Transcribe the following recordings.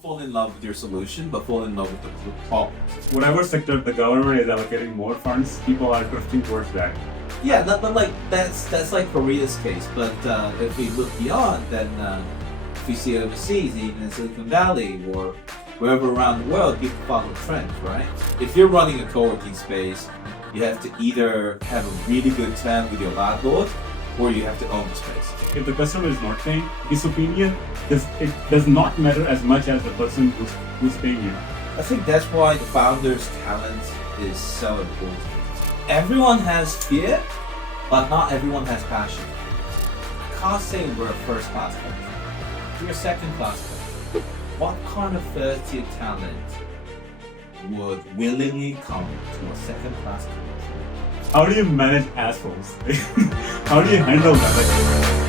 don't fall in love with your solution, but fall in love with the problem. Whatever sector the government is allocating more funds, people are drifting towards that. Yeah, but like that's like Korea's case. But if we look beyond, then if we see overseas, even in Silicon Valley or wherever around the world, people follow trends, right? If you're running a co-working space, you have to either have a really good term with your landlord, or you have to own the space. If the customer is not paying, his opinion does not matter as much as the person who's paying you. I think that's why the founder's talent is so important. Everyone has fear, but not everyone has passion. I can't say we're a first-class country. We're a second-class country. What kind of third-tier talent would willingly come to a second-class country? How do you manage assholes? How do you handle that?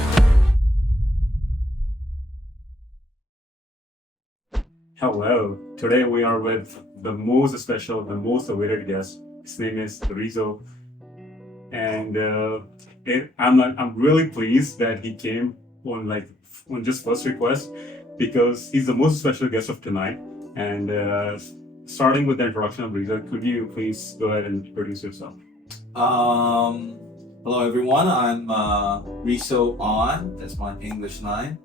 Hello. Today we are with the most special, the most awaited guest. His name is Riso, and I'm really pleased that he came on just first request, because he's the most special guest of tonight. And starting with the introduction of Riso, could you please go ahead and introduce yourself? Hello everyone, I'm Riso Ahn, that's my English name.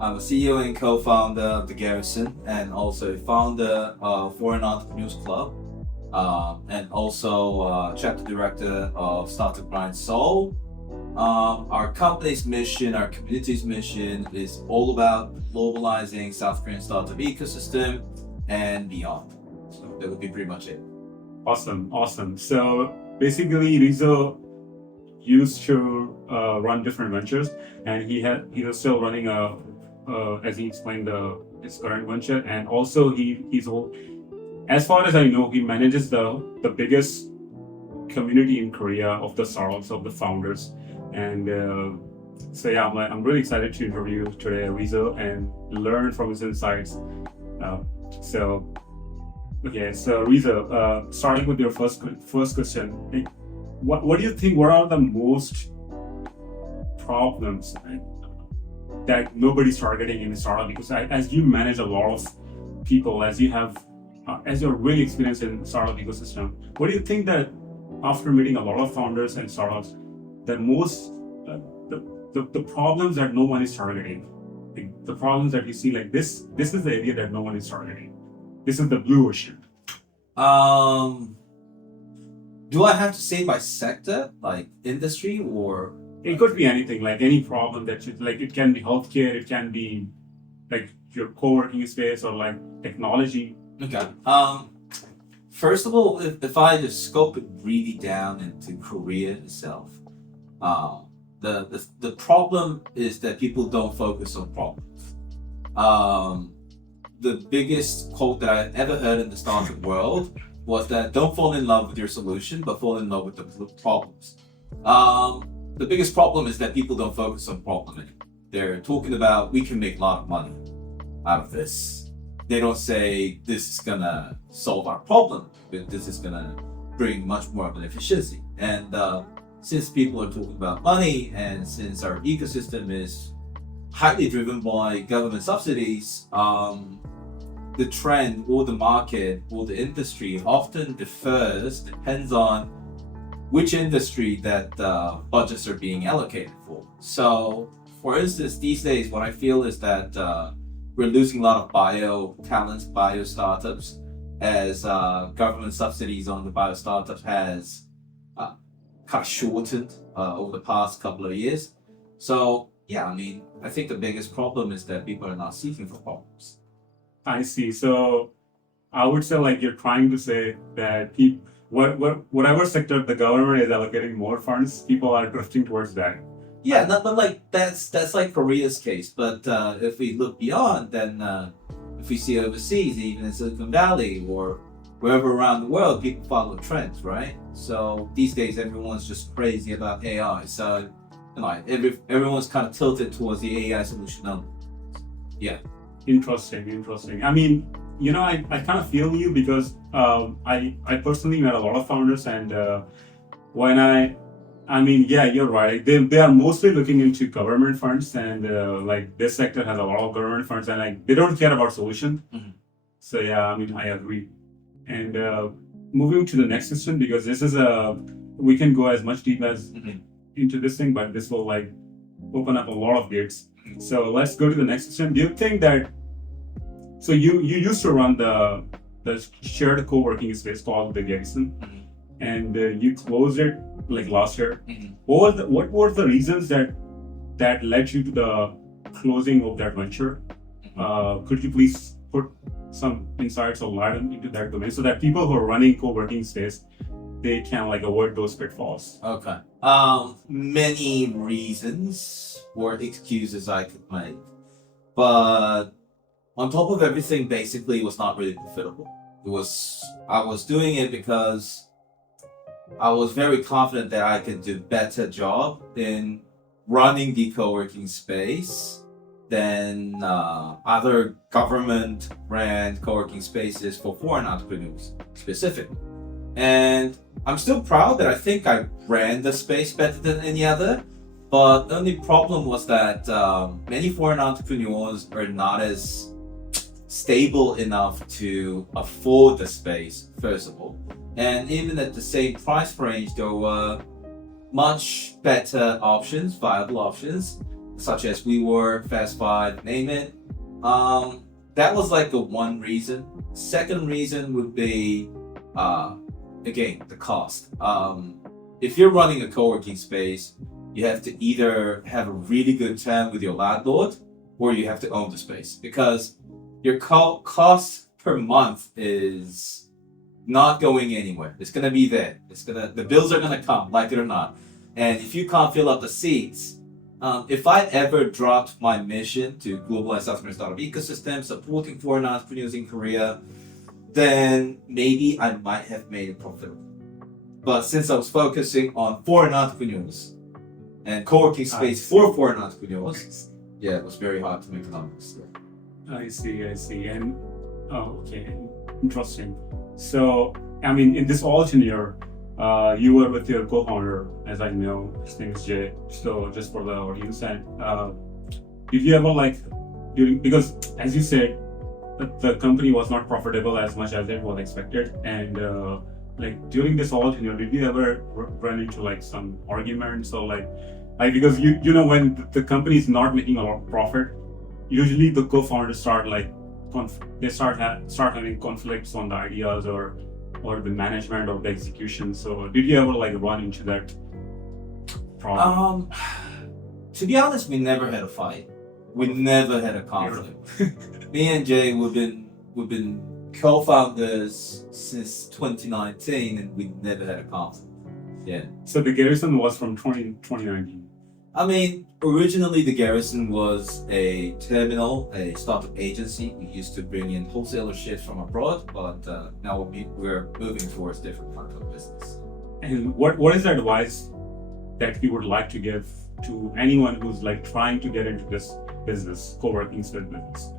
I'm a CEO and co-founder of the Garrison, and also a founder of Foreign Entrepreneurs Club, and also chapter director of Startup Grind Soul. Our company's mission, our community's mission is all about globalizing South Korean startup ecosystem and beyond. So that would be pretty much it. Awesome. So basically, Riso used to run different ventures, and he was still running as he explained, his current venture, and also he's as far as I know, he manages the biggest community in Korea of the startups, of the founders, and so yeah, I'm really excited to interview today Riso and learn from his insights. So Riso, starting with your first question, what do you think? What are the most problems that nobody's targeting in a startup? Because as you manage a lot of people, as you're really experienced in startup ecosystem, what do you think that after meeting a lot of founders and startups, that most the problems that no one is targeting, the problems that you see, like this is the area that no one is targeting. This is the blue ocean. Do I have to say by sector, like industry, or? It could be anything, like any problem that you, like, it can be healthcare, it can be like your co-working space, or like technology. Okay. First of all, if I just scope it really down into Korea itself, the problem is that people don't focus on problems. The biggest quote that I ever heard in the startup world was that don't fall in love with your solution, but fall in love with the problems. The biggest problem is that people don't focus on problem. They're talking about, we can make a lot of money out of this. They don't say this is gonna solve our problem, but this is gonna bring much more of an efficiency. And since people are talking about money, and since our ecosystem is highly driven by government subsidies, the trend or the market or the industry often depends on which industry that budgets are being allocated for. So, for instance, these days, what I feel is that we're losing a lot of bio talents, bio startups, as government subsidies on the bio startups has kind of shortened over the past couple of years. So, yeah, I mean, I think the biggest problem is that people are not seeking for problems. I see. So, I would say, like, you're trying to say that whatever sector the government is allocating more funds, people are drifting towards that. Yeah, but like that's like Korea's case. But if we look beyond, then if we see overseas, even in Silicon Valley or wherever around the world, people follow trends, right? So these days, everyone's just crazy about AI. So everyone's kind of tilted towards the AI solution only. Yeah. Interesting. I mean, I kind of feel you, because I personally met a lot of founders, and when I I mean, yeah, you're right. They are mostly looking into government funds, and like this sector has a lot of government funds, and like they don't care about solution. Mhm. So yeah, I mean, I agree. And moving to the next question, because this is a we can go as much deep as Mhm. into this thing, but this will like open up a lot of gates. So let's go to the next question. Do you think that so you used to run the shared co-working space called the Garrison, Mhm. and you closed it like last year. Mhm. What were the reasons that led you to the closing of that venture? Could you please put some insights or light into that domain so that people who are running co-working space they can like avoid those pitfalls? Okay. Many reasons or excuses I could make, but on top of everything, basically, it was not really profitable. I was doing it because I was very confident that I could do better job in running the co-working space than other government ran co-working spaces for foreign entrepreneurs specifically. And I'm still proud that I think I ran the space better than any other. But the only problem was that many foreign entrepreneurs are not as stable enough to afford the space, first of all. And even at the same price range, there were much better options, viable options, such as WeWork, Fast Five, name it. That was like the one reason. Second reason would be, again, the cost. If you're running a co-working space, you have to either have a really good term with your landlord or you have to own the space because your cost per month is not going anywhere. It's gonna be there. The bills are gonna come, like it or not. And if you can't fill up the seats, if I ever dropped my mission to globalize South Korean startup ecosystem, supporting foreign entrepreneurs in Korea, then maybe I might have made it profitable. But since I was focusing on foreign entrepreneurs and co-working space for foreign entrepreneurs, yeah, it was very hard to make numbers. I see. And okay, interesting. So, I mean, in this all tenure, you were with your co-founder, as I know, his name is Jay. So, just for the audience, and did you ever because as you said, the company was not profitable as much as it was expected, and during this all tenure, did you ever run into like some arguments or like because you know when the company is not making a lot of profit, usually the co-founders start having conflicts on the ideas or the management of the execution. So did you ever run into that problem? To be honest, we never had a fight. We never had a conflict. Me and Jay, we've been co-founders since 2019, and we never had a conflict. Yeah. So the Garrison was from 2019. I mean, originally the Garrison was a terminal, a startup agency. We used to bring in wholesaler ships from abroad, but now we're moving towards different parts of business. And what is the advice that you would like to give to anyone who's trying to get into this business, co-working space business?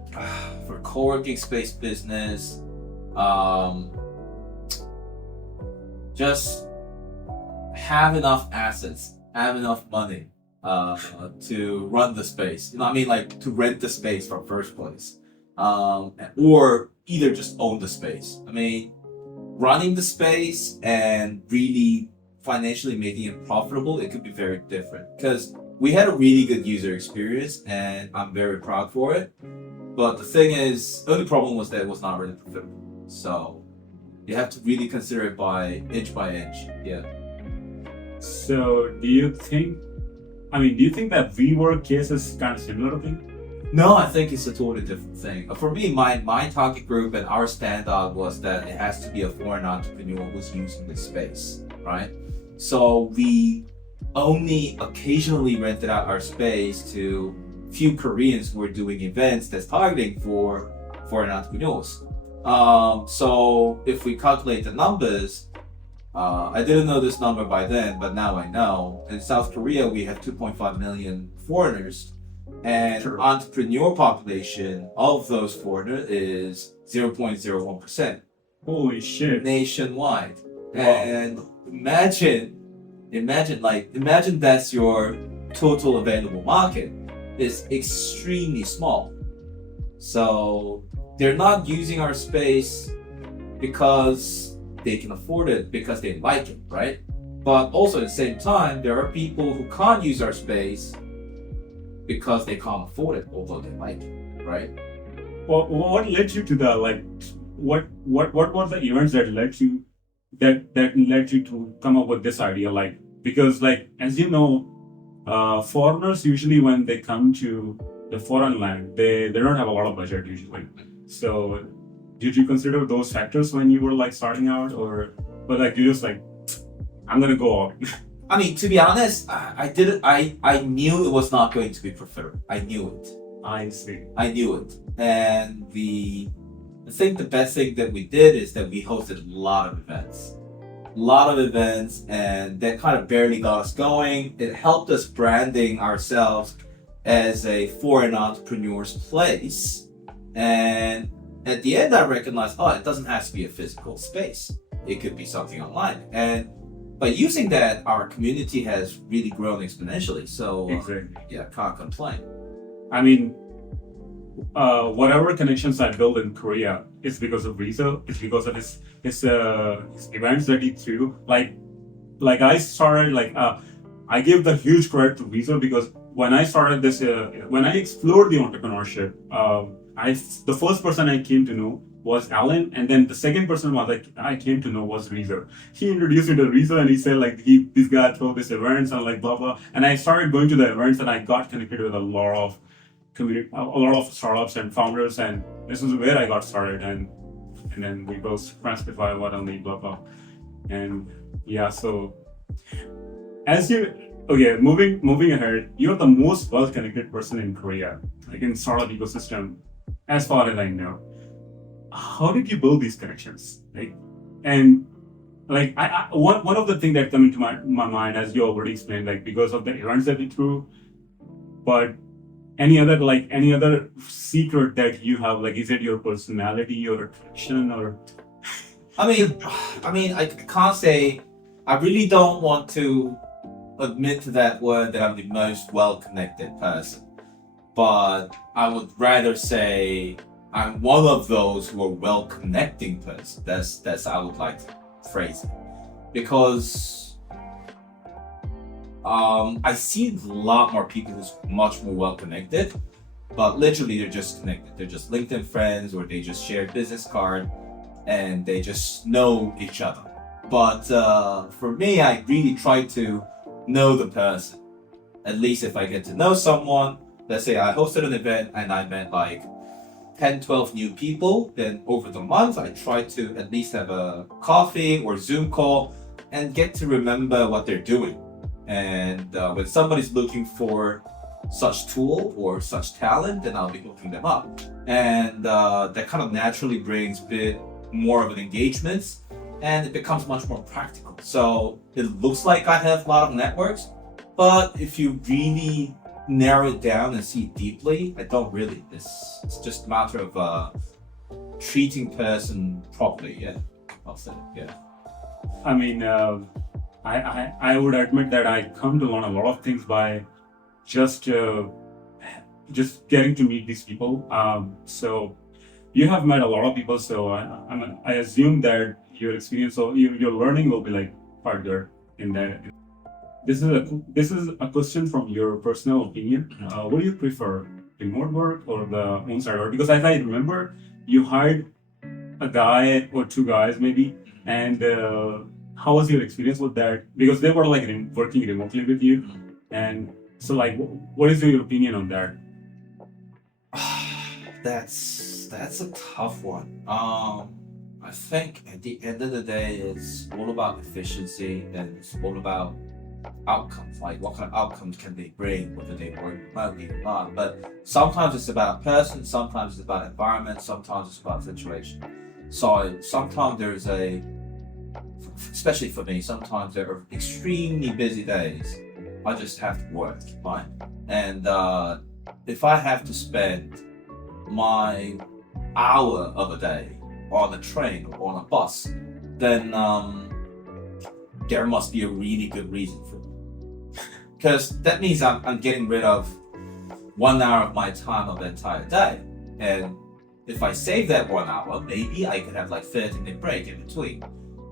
For co-working space business, just have enough assets, have enough money to run the space. You know what I mean? To rent the space from first place. Or either just own the space. I mean, running the space and really financially making it profitable, it could be very different. Because we had a really good user experience and I'm very proud for it. But the thing is, the only problem was that it was not really profitable. So you have to really consider it by inch, yeah. So do you think that WeWork case is kind of similar thing? No, I think it's a totally different thing. For me, my target group and our standout was that it has to be a foreign entrepreneur who's using the space, right? So we only occasionally rented out our space to few Koreans who were doing events that's targeting for foreign entrepreneurs. So if we calculate the numbers, I didn't know this number by then, but now I know. In South Korea, we have 2.5 million foreigners, and entrepreneur population of those foreigners is 0.01%. Holy shit! Nationwide. Wow. And imagine imagine that's your total available market is extremely small. So they're not using our space because they can afford it, because they like it, right? But also at the same time, there are people who can't use our space because they can't afford it, although they like it, right? Well, what led you to the like? What were the events that led you to come up with this idea? Like, because like as you know, foreigners usually when they come to the foreign land, they don't have a lot of budget usually. So, did you consider those factors when you were like starting out, or but like you just like, I'm gonna go all? I mean, to be honest, I didn't. I knew it was not going to be preferred. I knew it. I see. I knew it. And I think the best thing that we did is that we hosted a lot of events. And that kind of barely got us going. It helped us branding ourselves as a foreign entrepreneur's place. And at the end, I recognized, it doesn't have to be a physical space. It could be something online. And by using that, our community has really grown exponentially. So, exactly. Can't complain. I mean, whatever connections I built in Korea is because of Riso. It's because of his events that he threw. Like I started I give the huge credit to Riso because when I started this, when I explored the entrepreneurship, the first person I came to know was Alan, and then the second person I came to know was Riso. He introduced me to Riso, and he said this guy throw these events and like blah blah. And I started going to the events, and I got connected with a lot of startups and founders, and this is where I got started. And then we both transcribed what only blah blah. And yeah, so moving ahead, you're the most well-connected person in Korea, like in startup ecosystem, as far as I know. How did you build these connections? One of the things that come into my mind, as you already explained, because of the events that you threw, but any other secret that you have, is it your personality or attraction or? I mean, I can't say. I really don't want to admit to that word that I'm the most well-connected person, but I would rather say I'm one of those who are well-connecting person. That's how I would like to phrase it, because I see a lot more people who's much more well-connected, but literally they're just connected. They're just LinkedIn friends, or they just share a business card, and they just know each other. But for me, I really try to know the person. At least if I get to know someone, let's say I hosted an event and I met 10, 12 new people, then over the month, I try to at least have a coffee or Zoom call and get to remember what they're doing. And when somebody's looking for such tool or such talent, then I'll be hooking them up. And that kind of naturally brings a bit more of an engagement, and it becomes much more practical. So it looks like I have a lot of networks, but if you really narrow it down and see it deeply, I don't really. It's just a matter of treating person properly. Yeah, I'll say it. Yeah. I mean, I would admit that I come to learn a lot of things by just getting to meet these people. So you have met a lot of people, so I assume that your experience or your learning will be further in that. This is a question from your personal opinion. What do you prefer, remote work or the on-site work? Because as I remember, you hired a guy or two guys maybe, and how was your experience with that? Because they were working remotely with you, and so what is your opinion on that? That's a tough one. I think at the end of the day, it's all about efficiency, and it's all about outcomes. What kind of outcomes can they bring, whether they work remotely or not. But sometimes it's about person, sometimes it's about environment, sometimes it's about situation. So sometimes there's especially for me, sometimes there are extremely busy days. I just have to work, right? And if I have to spend my hour of a day on a train or on a bus, then there must be a really good reason for it. Because that means I'm getting rid of 1 hour of my time of the entire day. And if I save that 1 hour, maybe I could have like 30-minute break in between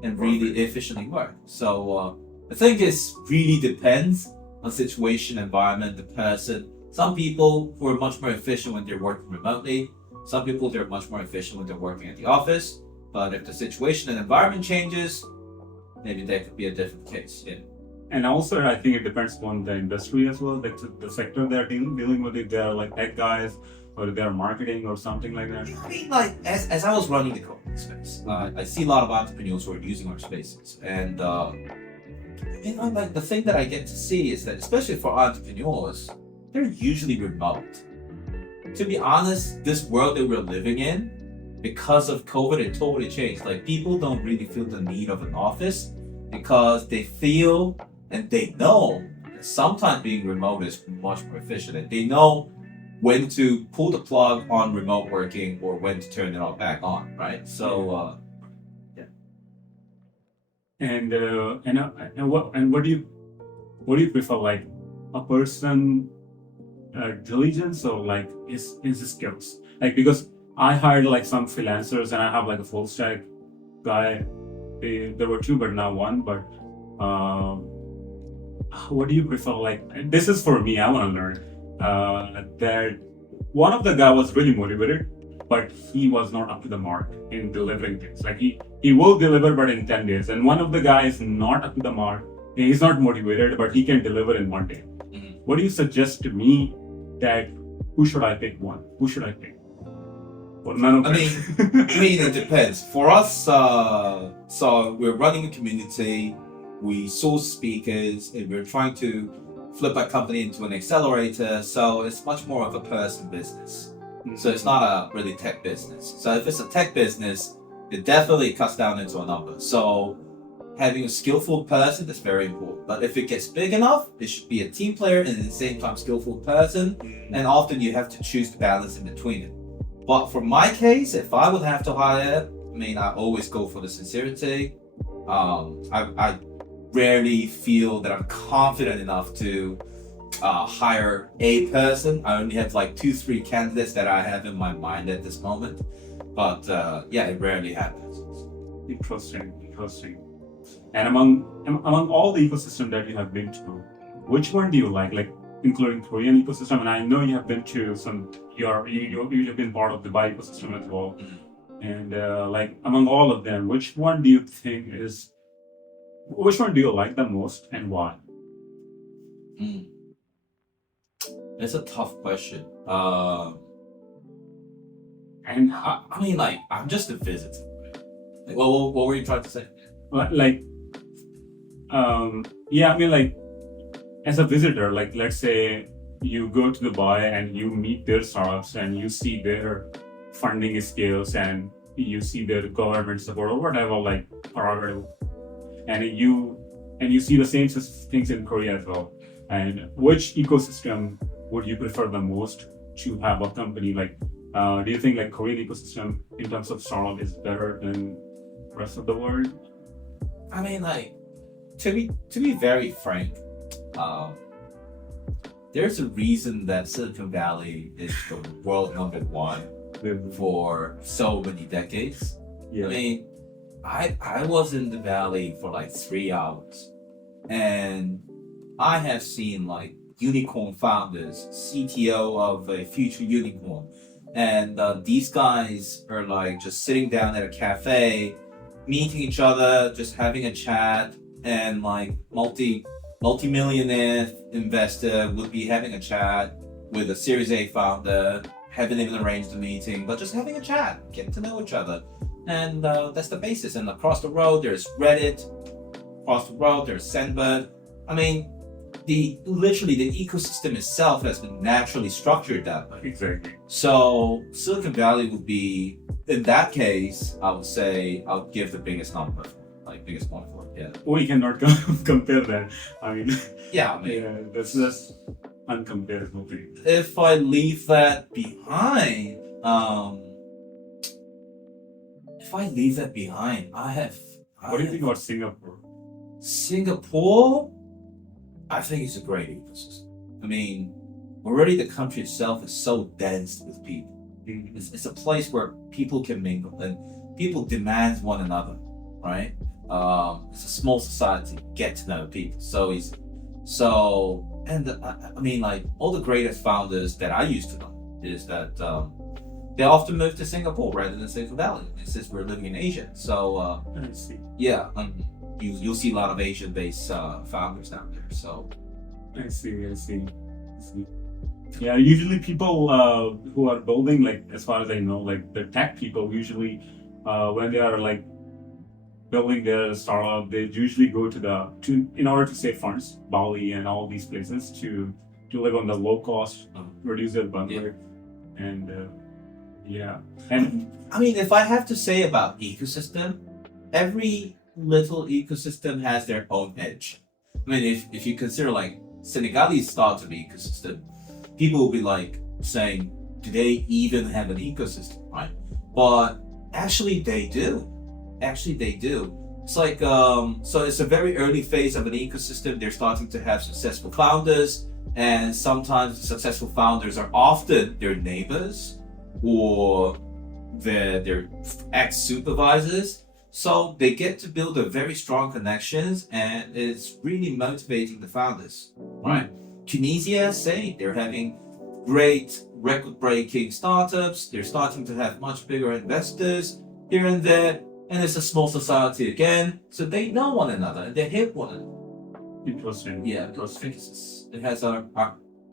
and really efficiently work. So I think it really depends on situation, environment, the person. Some people who are much more efficient when they're working remotely. Some people, they're much more efficient when they're working at the office. But if the situation and environment changes, maybe that could be a different case. Yeah. And also, I think it depends on the industry as well, the sector they're dealing with, if they're like tech guys or if they're marketing or something like that. I mean, like, as I was running the co-working space, I see a lot of entrepreneurs who are using our spaces. And, you know, like, the thing that I get to see is that, especially for entrepreneurs, they're usually remote. To be honest, this world that we're living in, because of COVID, it totally changed. Like, people don't really feel the need of an office because they feel and they know that sometimes being remote is much more efficient. And they know when to pull the plug on remote working or when to turn it all back on, right? So, yeah. And what do you prefer, like a person diligence or like his skills? Like, because I hired like some freelancers and I have like a full stack guy. There were two, but now one. But what do you prefer? Like, this is for me. I want to learn that one of the guy was really motivated, but he was not up to the mark in delivering things. Like he will deliver, but in 10 days. And one of the guys not up to the mark. He's not motivated, but he can deliver in 1 day. Mhm. What do you suggest to me that who should I pick one? Who should I pick? Well, none of I mean, it depends. For us, so we're running a community, we source speakers, and we're trying to flip our company into an accelerator. So it's much more of a person business. So it's not a really tech business. So if it's a tech business, it definitely cuts down into a number. So having a skillful person is very important. But if it gets big enough, it should be a team player and at the same time skillful person. And often you have to choose the balance in between it. But for my case, if I would have to hire, I mean, I always go for the sincerity. I rarely feel that I'm confident enough to hire a person. I only have like 2-3 candidates that I have in my mind at this moment. But yeah, it rarely happens. Interesting. And among all the ecosystem that you have been to, which one do you like? Like, including Korean ecosystem, and I know you have been to some. You have been part of the Dubai ecosystem as well. Mm-hmm. And like among all of them, which one do you think is? Which one do you like the most, and why? It's a tough question. And I mean, like, I'm just a visitor. Like, what were you trying to say? Yeah, I mean, like, as a visitor, like, let's say you go to Dubai and you meet their startups and you see their funding skills and you see their government support or whatever, like, prerogative, and you see the same things in Korea as well. And which ecosystem would you prefer the most to have a company? Like, do you think like Korean ecosystem in terms of startup is better than rest of the world? I mean, like, to be very frank, there's a reason that Silicon Valley is the world #1 for so many decades. Yeah. I mean, I was in the valley for like 3 hours, and I have seen like unicorn founders, CTO of a future unicorn, and these guys are like just sitting down at a cafe, meeting each other, just having a chat, and like multi-millionaire investor would be having a chat with a Series A founder, haven't even arranged a meeting, but just having a chat, getting to know each other. And that's the basis. And across the road, there's Reddit. Across the road, there's Sendbird. I mean, literally the ecosystem itself has been naturally structured that way. Exactly. So Silicon Valley would be, in that case, I would say I would give the biggest number, like biggest point for it. Yeah. We cannot compare that. I mean, Yeah, I mean, yeah, that's uncomparable. if I leave that behind, What do you think about Singapore? Singapore, I think it's a great ecosystem. I mean, already the country itself is so dense with people. It's a place where people can mingle and people demand one another, right? It's a small society, get to know people so easy. I mean, like all the greatest founders that I used to know is that they often move to Singapore rather than Silicon Valley. Since we're living in Asia, so I see. yeah, you'll see a lot of Asian-based founders down there. So I see. Yeah, usually people who are building, like as far as I know, like the tech people usually when they are like building their startup, they usually go to in order to save funds, Bali and all these places to live on the low cost, reduce their budget, and yeah. And I mean, if I have to say about ecosystem, every little ecosystem has their own edge. I mean, if you consider like Senegalese startup ecosystem, people will be like saying, do they even have an ecosystem, right? But actually they do. It's like, so it's a very early phase of an ecosystem. They're starting to have successful founders, and sometimes the successful founders are often their neighbors or their ex-supervisors. So they get to build a very strong connections, and it's really motivating the founders, right? Tunisia, say they're having great record-breaking startups. They're starting to have much bigger investors here and there, and it's a small society again, so they know one another and they hit one another. interesting. Yeah, because it has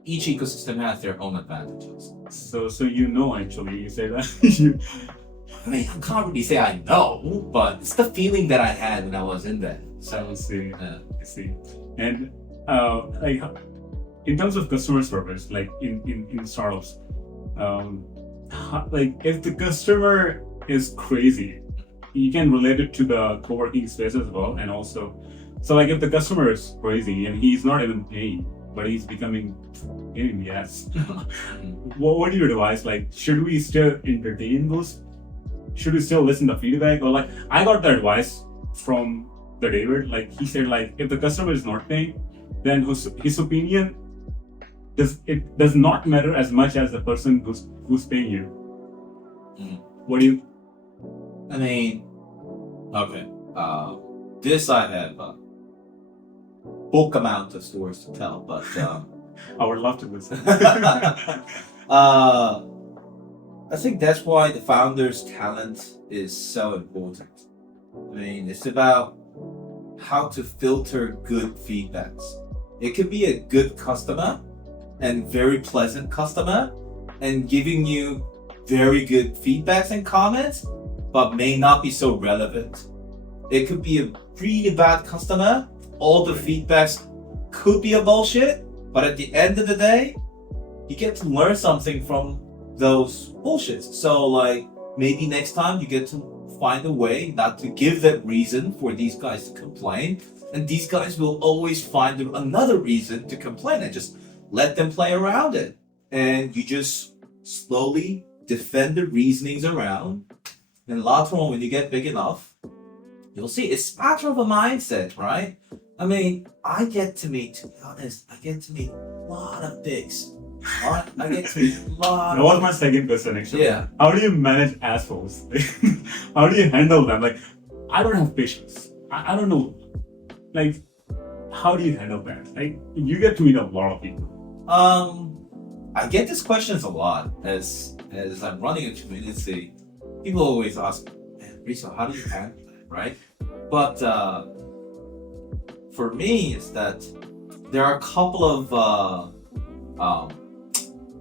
each ecosystem has their own advantages. So actually, you say that. I mean, I can't really say I know, but it's the feeling that I had when I was in there. I see. Yeah. I see. And like in terms of customer service, like in startups, like if the customer is crazy, you can relate it to the co-working space as well. And also, so like if the customer is crazy and he's not even paying, but he's becoming pain in the ass, what do you advise? Like, should we still entertain those? Should we still listen to feedback? Or like, I got the advice from the David, like he said, like if the customer is not paying, then his opinion does not matter as much as the person who's paying you. What do you? I mean, okay. This I have a bulk amount of stories to tell, but I would love to listen. I think that's why the founder's talent is so important. I mean, it's about how to filter good feedbacks. It could be a good customer and very pleasant customer and giving you very good feedbacks and comments, but may not be so relevant. It could be a really bad customer. All the feedbacks could be a bullshit, but at the end of the day, you get to learn something from those bullshits. So like maybe next time you get to find a way not to give that reason for these guys to complain, and these guys will always find another reason to complain, and just let them play around it. And you just slowly defend the reasonings around, and later on when you get big enough, you'll see it's a matter of a mindset, right? I mean, to be honest, I get to meet a lot of dicks. I get to meet a lot That was my second question actually. Yeah. How do you manage assholes? How do you handle them? Like, I don't have patience. I don't know. Like, how do you handle that? Like, you get to meet a lot of people. I get these questions a lot as I'm running a community. People always ask, man, Riso, how do you handle that, right? But for me, it's that there are a couple of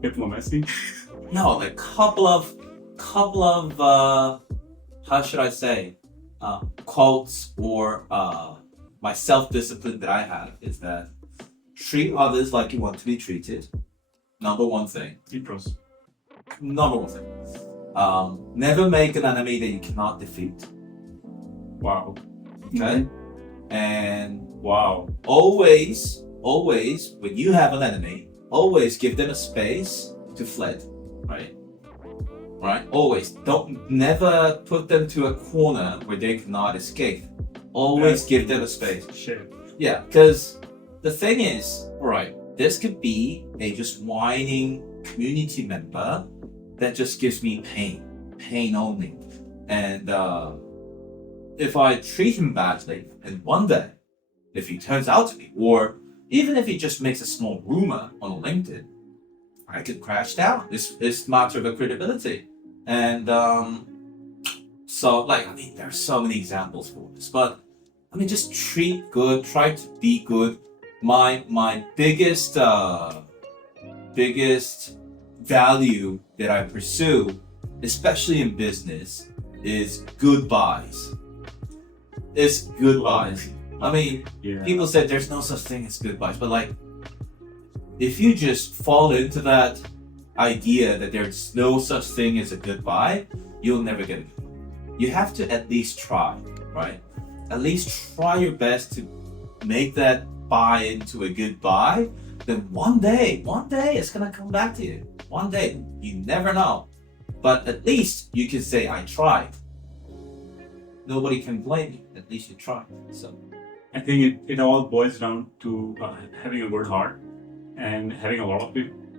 Diplomacy. no, like couple of how should I say, quotes or my self-discipline that I have is that treat others like you want to be treated. Number one thing. Intros. Number one thing. Never make an enemy that you cannot defeat. Wow. Okay? And Wow. always, when you have an enemy, always give them a space to fled. Right? Right? Always. Never put them to a corner where they cannot escape. Always give them a space. Share. Yeah, because the thing is, right, this could be a just whining community member that just gives me pain only. And if I treat him badly, and one day, if he turns out to be, or even if he just makes a small rumor on LinkedIn, I could crash down. It's matter of credibility. And so, like, I mean, there are so many examples for this, but I mean, just treat good, try to be good. My biggest value that I pursue, especially in business, is goodbyes. It's goodbyes. I mean, people said there's no such thing as goodbyes, but like, if you just fall into that idea that there's no such thing as a goodbye, you'll never get it. You have to at least try, right? At least try your best to make that bye into a goodbye. Then one day it's gonna come back to you. One day, you never know. But at least you can say, I tried. Nobody can blame you. At least you tried. So I think it all boils down to having a good heart and having a lot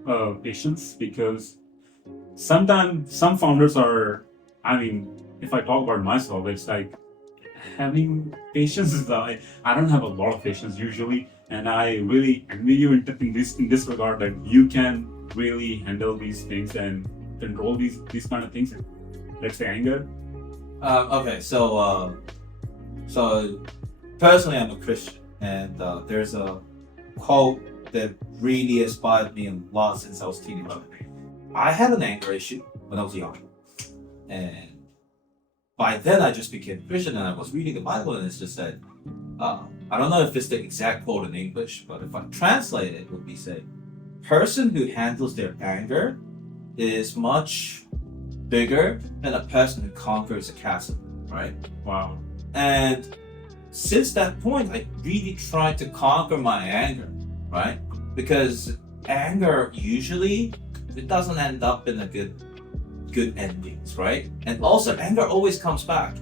of patience, because sometimes some founders are, I mean, if I talk about myself, it's like having patience is I don't have a lot of patience usually, and I really envy you in this regard, that you can really handle these things and control these kind of things. Let's say anger. Okay, so personally, I'm a Christian, and there's a quote that really inspired me a lot since I was a teenager. I had an anger issue when I was young, and by then I just became Christian, and I was reading the Bible, and it just said, I don't know if it's the exact quote in English, but if I translate it, it would be say, person who handles their anger is much bigger than a person who conquers a castle, right? Wow. And since that point, I really tried to conquer my anger, right? Because anger usually, it doesn't end up in a good endings, right? And also anger always comes back.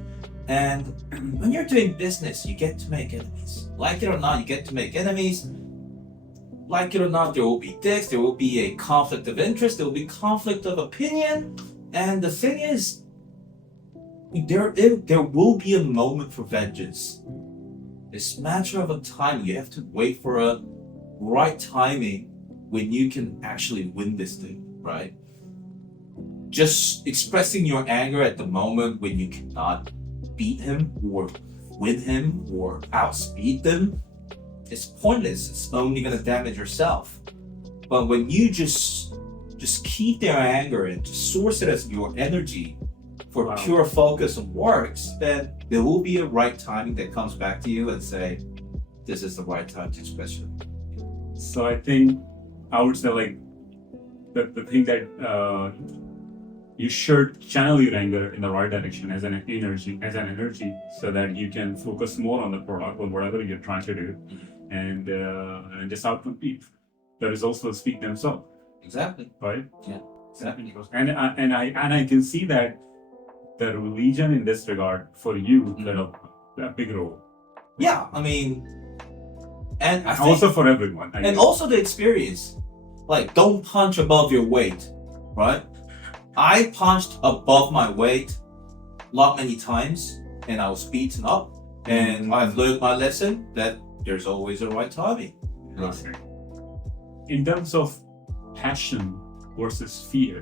And when you're doing business, you get to make enemies. Like it or not, you get to make enemies. Like it or not, there will be dicks, there will be a conflict of interest, there will be conflict of opinion. And the thing is, there will be a moment for vengeance. It's a matter of a time. You have to wait for a right timing when you can actually win this thing, right? Just expressing your anger at the moment when you cannot beat him or win him or outspeed them, it's pointless. It's only going to damage yourself. But when you just keep their anger and just source it as your energy for pure focus and works, then there will be a right timing that comes back to you and say, this is the right time to express it. So I think I would say like the thing that you should channel your anger in the right direction as an energy, so that you can focus more on the product or whatever you're trying to do, and just outcompete. The results will speak themselves. Exactly. Right. Yeah. Exactly. And I can see that the religion in this regard for you played a big role. Yeah, I mean, and I think, also for everyone. And also the experience. Like, don't punch above your weight, right? I punched above my weight many times, and I was beaten up. And I've learned my lesson that there's always a right timing. Okay. In terms of passion versus fear,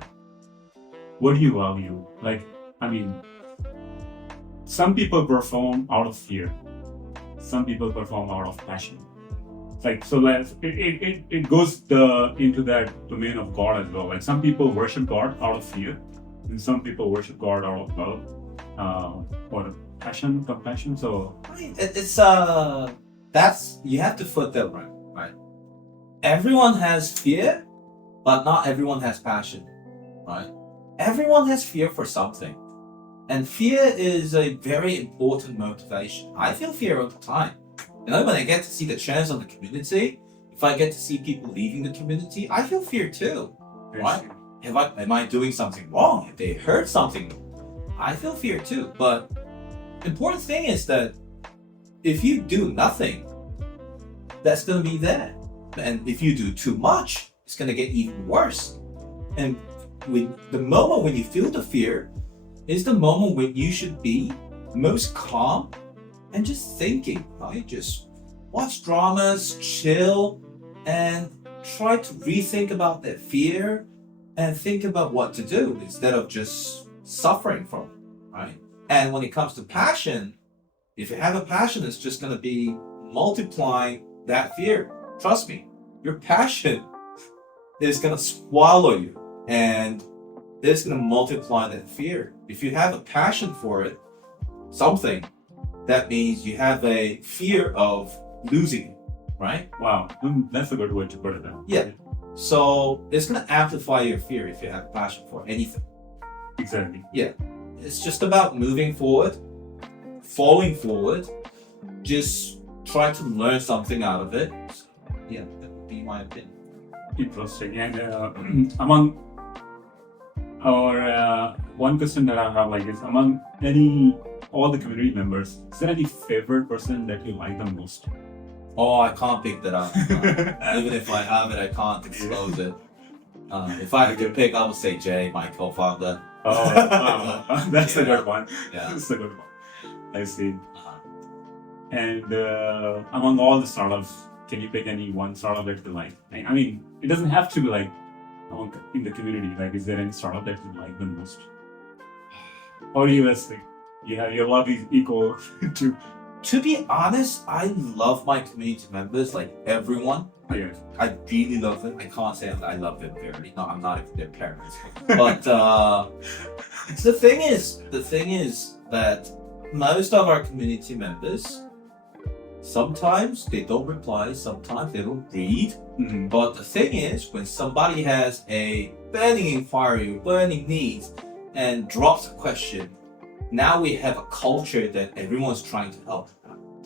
what do you value? Like, I mean, some people perform out of fear, some people perform out of passion. Like, so it goes into that domain of God as well. Like, some people worship God out of fear, and some people worship God out of love, or passion, compassion. So I mean, that's, you have to put that right. Everyone has fear, but not everyone has passion, right? Everyone has fear for something. And fear is a very important motivation. I feel fear all the time. You know, when I get to see the chance on the community, if I get to see people leaving the community, I feel fear too, right? Am I doing something wrong? If they heard something, I feel fear too. But the important thing is that if you do nothing, that's going to be there. And if you do too much, it's going to get even worse. And the moment when you feel the fear is the moment when you should be most calm and just thinking, right? Just watch dramas, chill, and try to rethink about that fear and think about what to do instead of just suffering from it, right? And when it comes to passion, if you have a passion, it's just going to be multiplying that fear. Trust me, your passion is going to swallow you and it's going to multiply that fear. If you have a passion for it, something, that means you have a fear of losing it, right? Wow, that's a good way to put it down. Yeah. So it's going to amplify your fear if you have a passion for anything. Exactly. Yeah. It's just about moving forward, falling forward, just try to learn something out of it. So, yeah, that would be my opinion. Interesting. And among our one question that I have is among all the community members, is there any favorite person that you like the most? Oh, I can't pick that up. Even if I have it, I can't disclose it. If I had to pick, I would say Jay, my co-founder. Oh, that's a good one. Yeah. That's a good one. I see. And among all the startups, can you pick any one startup that you like? I mean, it doesn't have to be in the community. Is there any startup that you like the most? Or you guys think your love is equal to? To be honest, I love my community members, everyone. Yeah. I really love them. I can't say I love them very. No, I'm not even their parents. But the thing is that most of our community members, sometimes they don't reply, sometimes they don't read. Mm-hmm. But the thing is, when somebody has a burning inquiry, burning needs, and drops a question, now we have a culture that everyone's trying to help.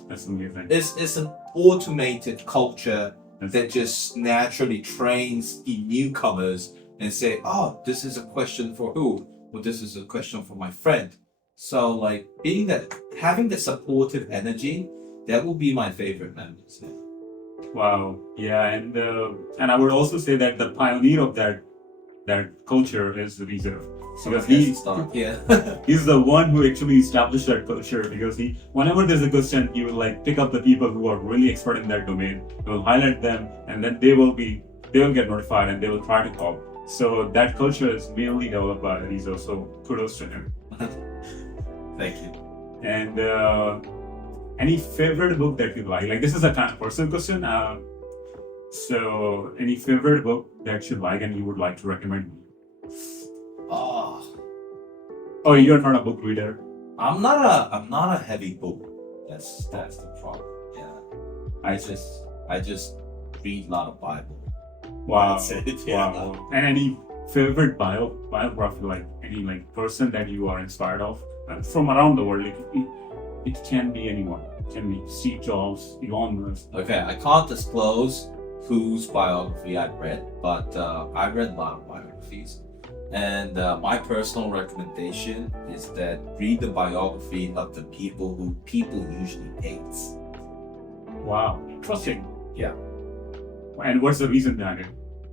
That's amazing. It's an automated culture that just naturally trains the newcomers and say, oh, this is a question for who? Well, this is a question for my friend. So having the supportive energy, that will be my favorite members. Yeah. Wow. Yeah, and I would also say that the pioneer of that culture is Riso. Because he's the one who actually established that culture, because whenever there's a question, he will pick up the people who are really expert in that domain, he will highlight them, and then they will get notified and they will try to help. So that culture is mainly developed by Riso, so kudos to him. Thank you. And any favorite book that you like? This is a kind of personal question. So any favorite book that you like and you would like to recommend? Oh, you're not a book reader. I'm not a heavy book. That's the problem. Yeah. I just read a lot of Bible. Wow. That's it. Yeah. Wow. And any favorite biography, any person that you are inspired of from around the world? It can be anyone. It can be Steve Jobs, Elon Musk. Okay, I can't disclose whose biography I've read, but I read a lot of biographies. And my personal recommendation is that read the biography of the people who people usually hate. Wow, interesting. Yeah. And what's the reason behind it?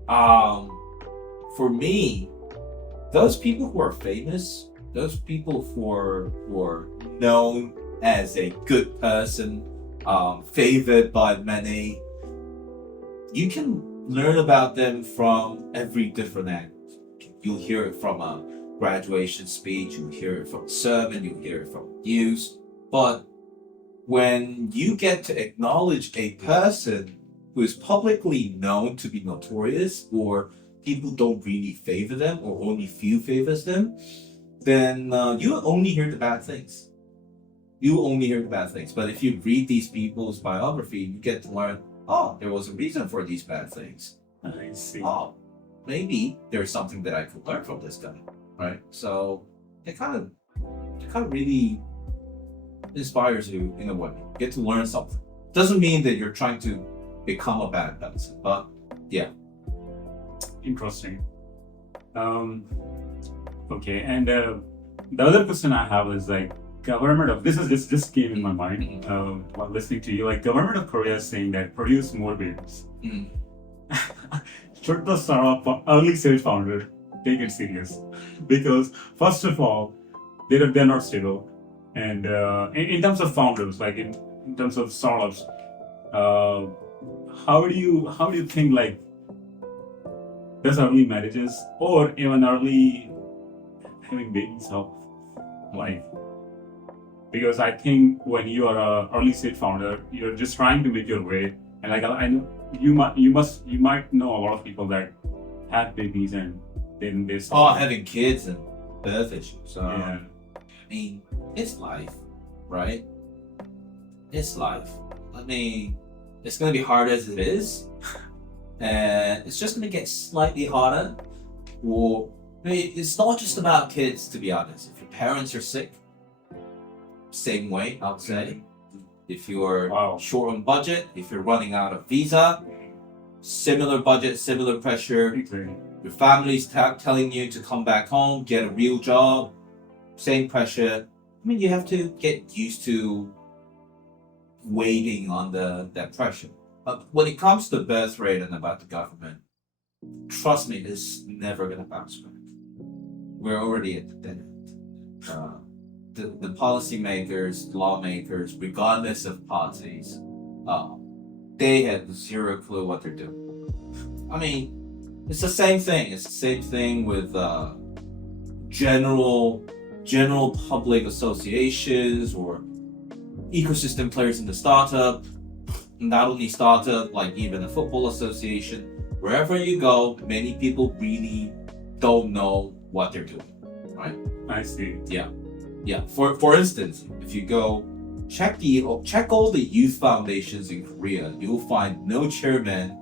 For me, those people who are famous, those people who are known as a good person, favored by many, you can learn about them from every different angle. You'll hear it from a graduation speech, you'll hear it from a sermon, you'll hear it from news. But when you get to acknowledge a person who is publicly known to be notorious, or people don't really favor them, or only few favors them, then you only hear the bad things. You only hear the bad things. But if you read these people's biography, you get to learn, oh, there was a reason for these bad things. I see. Oh, maybe there's something that I could learn from this guy, right? So it kind of really inspires you in a way. You get to learn something. Doesn't mean that you're trying to become a bad person, but yeah. Interesting. Okay, and the other question I have is government of this is just came in my mind while listening to you. Like government of Korea is saying that produce more babies. Mm. Should the startup early stage founder take it serious? Because first of all, they're not stable, and in terms of founders, like in terms of startups, how do you think like does early marriages or even early having babies help life? Because I think when you are a early stage founder, you're just trying to make your way, and like I know you might know a lot of people that have babies and then they start having kids and birth issues. yeah. I mean, it's life, right? It's life. I mean, it's gonna be hard as it is, and it's just gonna get slightly harder. Or I mean, it's not just about kids, to be honest. If your parents are sick, same way, I would say. If you're short on budget, if you're running out of visa, similar budget, similar pressure. Exactly. Your family's telling you to come back home, get a real job, same pressure. I mean, you have to get used to waiting on that pressure. But when it comes to birth rate and about the government, trust me, it's never going to bounce back. We're already at the dead end. The policymakers, lawmakers, regardless of parties, they have zero clue what they're doing. I mean, it's the same thing. It's the same thing with general public associations or ecosystem players in the startup. Not only startup, like even a football association. Wherever you go, many people really don't know what they're doing, right? I see. Yeah. For instance, if you go check all the youth foundations in Korea, you'll find no chairman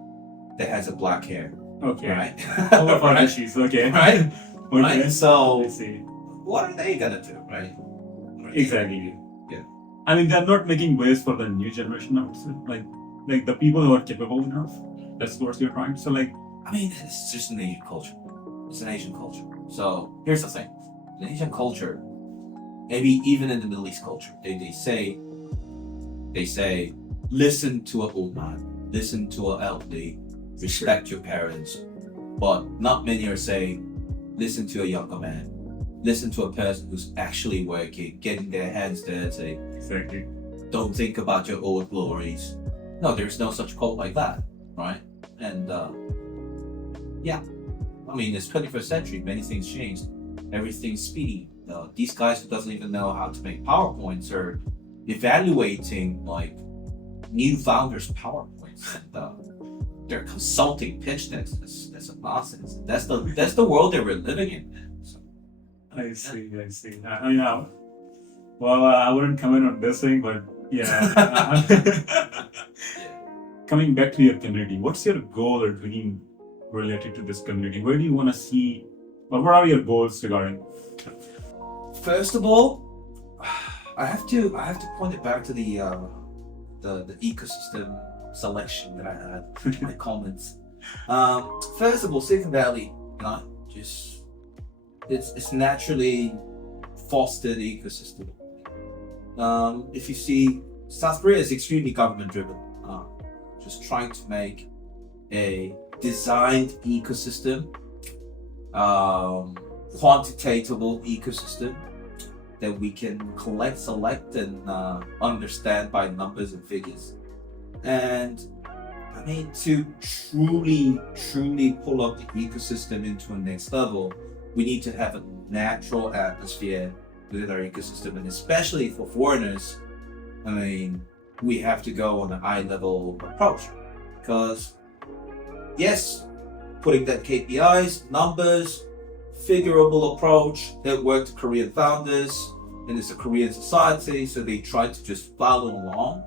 that has a black hair. Okay. Right. All of our issues. Okay. Right. Okay. Right. So I see. what are they gonna do, right? Exactly. Yeah. I mean, they're not making ways for the new generation, I would say. Like the people who are capable enough. That's what you're trying. So like, I mean, it's just an Asian culture. It's an Asian culture. So here's the thing: the Asian culture, maybe even in the Middle East culture, they say, listen to an old man, listen to an elderly, respect your parents. But not many are saying, listen to a younger man, listen to a person who's actually working, getting their hands dirty. exactly. Don't think about your old glories. No, there's no such quote like that, right? And yeah, I mean, it's 21st century. Many things changed. Everything's speedy. These guys who doesn't even know how to make PowerPoints are evaluating like new founders' PowerPoints, and they're consulting pitch decks. That's a nonsense. That's the world that we're living in. So, I see. I mean, well, I wouldn't comment on this thing, but yeah. Coming back to your community, what's your goal or dream related to this community? Where do you want to see, or what are your goals regarding? First of all, I have to point it back to the ecosystem selection that I had, my comments. First of all, Silicon Valley, just it's naturally fostered ecosystem. If you see, South Korea is extremely government driven. Just trying to make a designed ecosystem, quantitatable ecosystem that we can collect, select, and understand by numbers and figures. And I mean, to truly pull up the ecosystem into a next level, we need to have a natural atmosphere within our ecosystem, and especially for foreigners, I mean, we have to go on an eye-level approach, because yes, putting that KPIs, numbers, figurable approach that worked to Korean founders, and it's a Korean society, so they try to just follow along,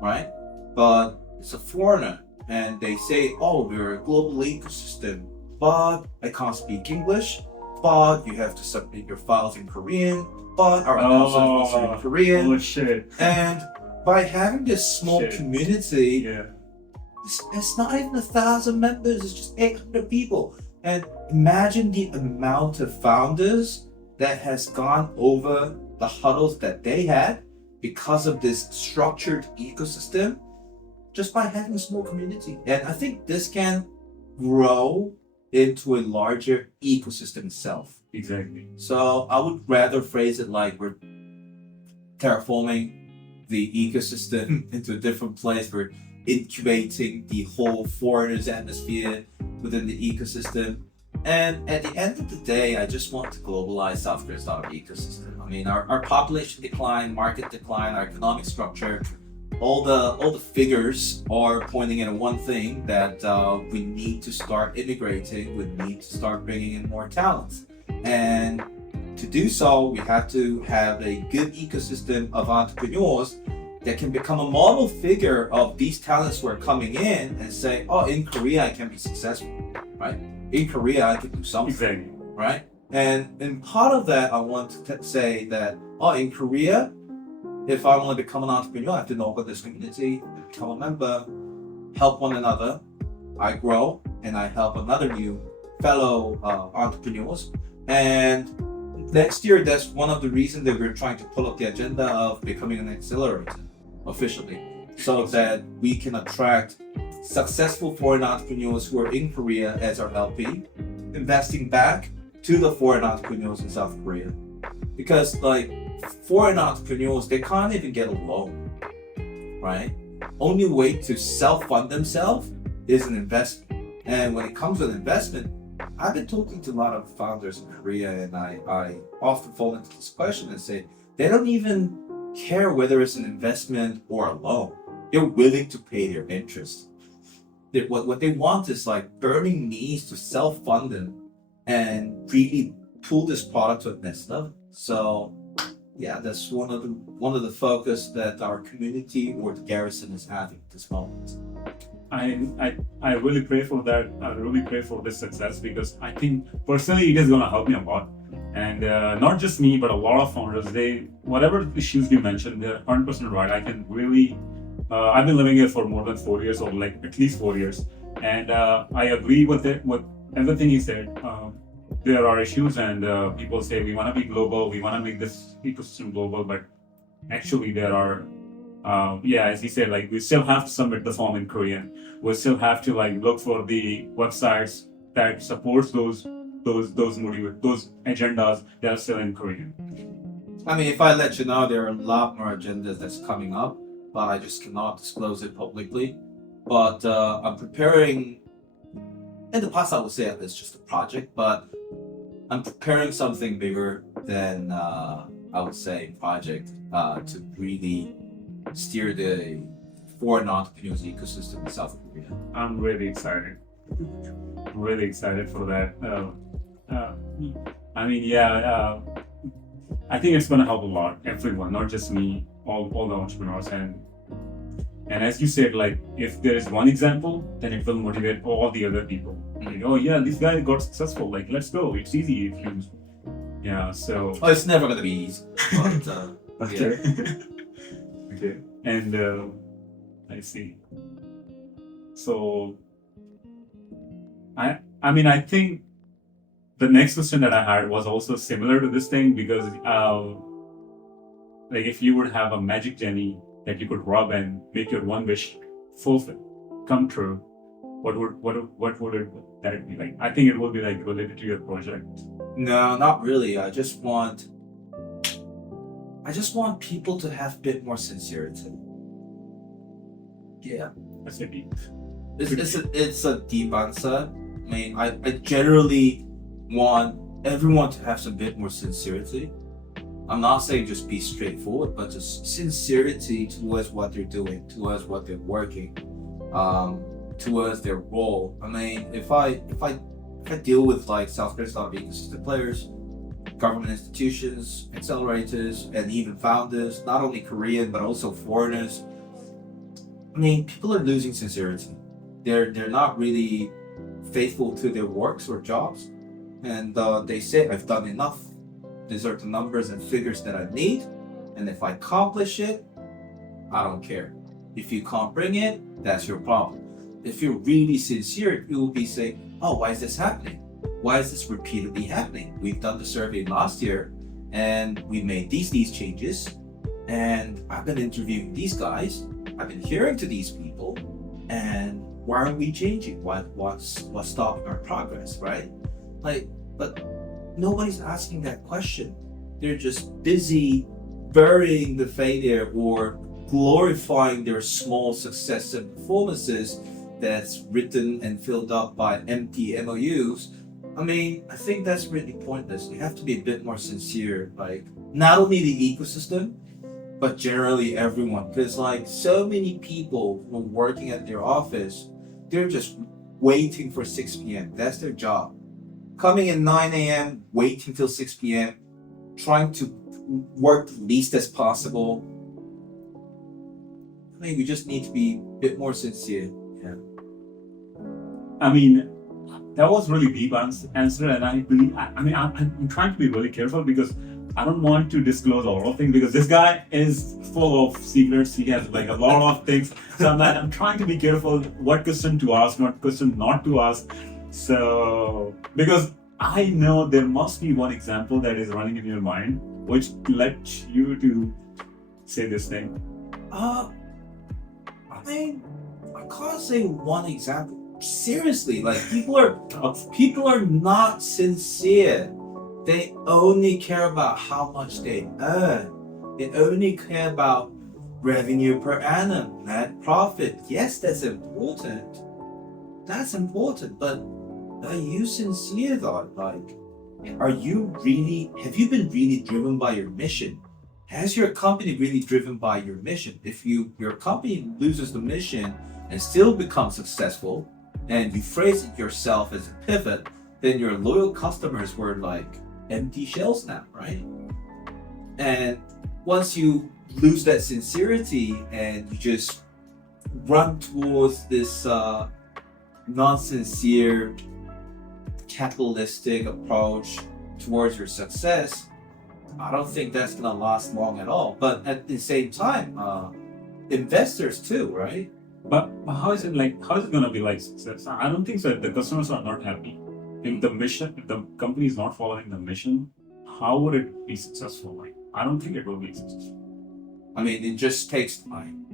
right? But it's a foreigner, and they say, oh, we're a global ecosystem, but I can't speak English, but you have to submit your files in Korean, but our announcements are in Korean. Oh shit. And by having this small community, Yeah. it's not even 1,000 members, it's just 800 people. And imagine the amount of founders that has gone over the huddles that they had because of this structured ecosystem just by having a small community. And I think this can grow into a larger ecosystem itself. Exactly. So I would rather phrase it like we're terraforming the ecosystem into a different place. We're incubating the whole foreigners atmosphere within the ecosystem. And at the end of the day, I just want to globalize South Korea's startup ecosystem. I mean, our population decline, market decline, our economic structure, all the figures are pointing at one thing, that we need to start immigrating, we need to start bringing in more talents. And to do so, we have to have a good ecosystem of entrepreneurs that can become a model figure of these talents who are coming in and say, oh, in Korea I can be successful, right? In Korea I can do something, Exactly. right? And part of that, I want to say that, oh, in Korea, if I want to become an entrepreneur, I have to know about this community, become a member, help one another. I grow and I help another new fellow entrepreneurs. And next year, that's one of the reasons that we're trying to pull up the agenda of becoming an accelerator officially, so that we can attract successful foreign entrepreneurs who are in Korea as our LP, investing back to the foreign entrepreneurs in South Korea. Because like foreign entrepreneurs, they can't even get a loan, right? Only way to self-fund themselves is an investment. And when it comes to an investment, I've been talking to a lot of founders in Korea, and I often fall into this question and say, they don't even care whether it's an investment or a loan. They're willing to pay their interest. What they want is like burning knees to self-fund them and really pull this product to a next level. So yeah, that's one of the focus that our community or the garrison is having at this moment. I really pray for that. I really pray for this success, because I think personally it is going to help me a lot. And not just me, but a lot of founders, whatever issues you mentioned, they're 100% right. I can really, I've been living here for more than 4 years, or like at least 4 years. And I agree with everything he said. There are issues, and people say we want to be global, we want to make this ecosystem global, but actually there are, as he said, like we still have to submit the form in Korean. We still have to like look for the websites that supports those agendas that are still in Korean. I mean, if I let you know, there are a lot more agendas that's coming up, but I just cannot disclose it publicly. But I'm preparing, in the past I would say it's just a project, but I'm preparing something bigger than I would say project to really steer the foreign entrepreneurs ecosystem in South Korea. I'm really excited. Really excited for that. I think it's going to help a lot, everyone, not just me, all the entrepreneurs. And as you said, like if there is one example, then it will motivate all the other people. Like, oh yeah, this guy got successful. Like let's go. It's easy if you. Yeah. So. Oh, it's never gonna be easy. But, okay. Yeah. Okay. And I see. So. I think the next question that I had was also similar to this thing, because like if you would have a magic genie that you could rub and make your one wish come true, what would that be like? I think it would be like related to your project. No, not really. I just want people to have a bit more sincerity. Yeah. That's a deep. It's a deep answer. I mean, I generally want everyone to have some bit more sincerity. I'm not saying just be straightforward, but just sincerity towards what they're doing, towards what they're working, towards their role. I mean, if I deal with like South Korean startup ecosystem players, government institutions, accelerators, and even founders, not only Korean but also foreigners, I mean, people are losing sincerity. They're not really faithful to their works or jobs, and they say, I've done enough. These are the numbers and figures that I need, and if I accomplish it, I don't care. If you can't bring it, that's your problem. If you're really sincere, you will be saying, oh, why is this happening? Why is this repeatedly happening? We've done the survey last year, and we made these changes, and I've been interviewing these guys, I've been hearing to these people, and why aren't we changing? What's stopping our progress, right? Like, but nobody's asking that question. They're just busy burying the failure or glorifying their small success and performances that's written and filled up by empty MOUs. I mean, I think that's really pointless. You have to be a bit more sincere, like not only the ecosystem, but generally everyone. Because like so many people who are working at their office, they're just waiting for 6 p.m. That's their job. Coming at 9 a.m., waiting till 6 p.m., trying to work the least as possible. I think we just need to be a bit more sincere. Yeah. I mean, that was really deep answer, and I believe. I'm trying to be really careful because I don't want to disclose a lot of things because this guy is full of secrets. He has like a lot of things. So I'm trying to be careful what question to ask, what question not to ask. So because I know there must be one example that is running in your mind which led you to say this thing. I mean, I can't say one example. Seriously, like people are not sincere. They only care about how much they earn. They only care about revenue per annum, net profit. Yes, that's important. That's important, but are you sincere though? Like, have you been really driven by your mission? Has your company really driven by your mission? If your company loses the mission and still becomes successful, and you phrase it yourself as a pivot, then your loyal customers were like empty shells now, right? And once you lose that sincerity and you just run towards this non-sincere capitalistic approach towards your success, I don't think that's gonna last long at all. But at the same time, investors too, right? But how is it gonna be like success? I don't think so. The customers are not happy. If the company is not following the mission, how would it be successful? Like, I don't think it will be successful. I mean, it just takes time.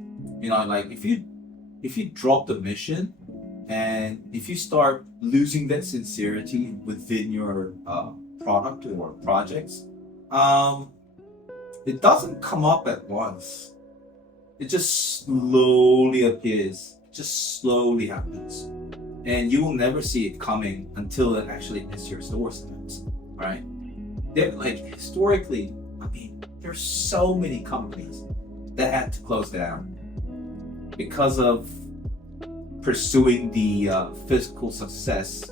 You know, like if you drop the mission and if you start losing that sincerity within your product or projects, it doesn't come up at once. It just slowly appears, just slowly happens. And you will never see it coming until it actually hits your doorstep, right? Like historically, I mean, there's so many companies that had to close down because of pursuing the physical success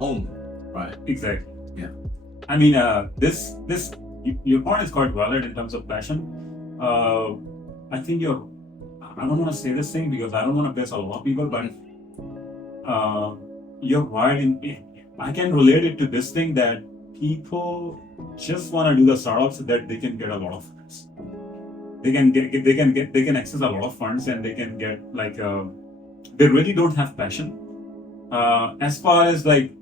only, right? Exactly. Yeah. I mean, your point is quite valid in terms of passion. I think I don't want to say this thing because I don't want to piss a lot of people, but you're right. I can relate it to this thing that people just want to do the startup so that they can get a lot of funds. They can access a lot of funds and they can get like they really don't have passion. As far as like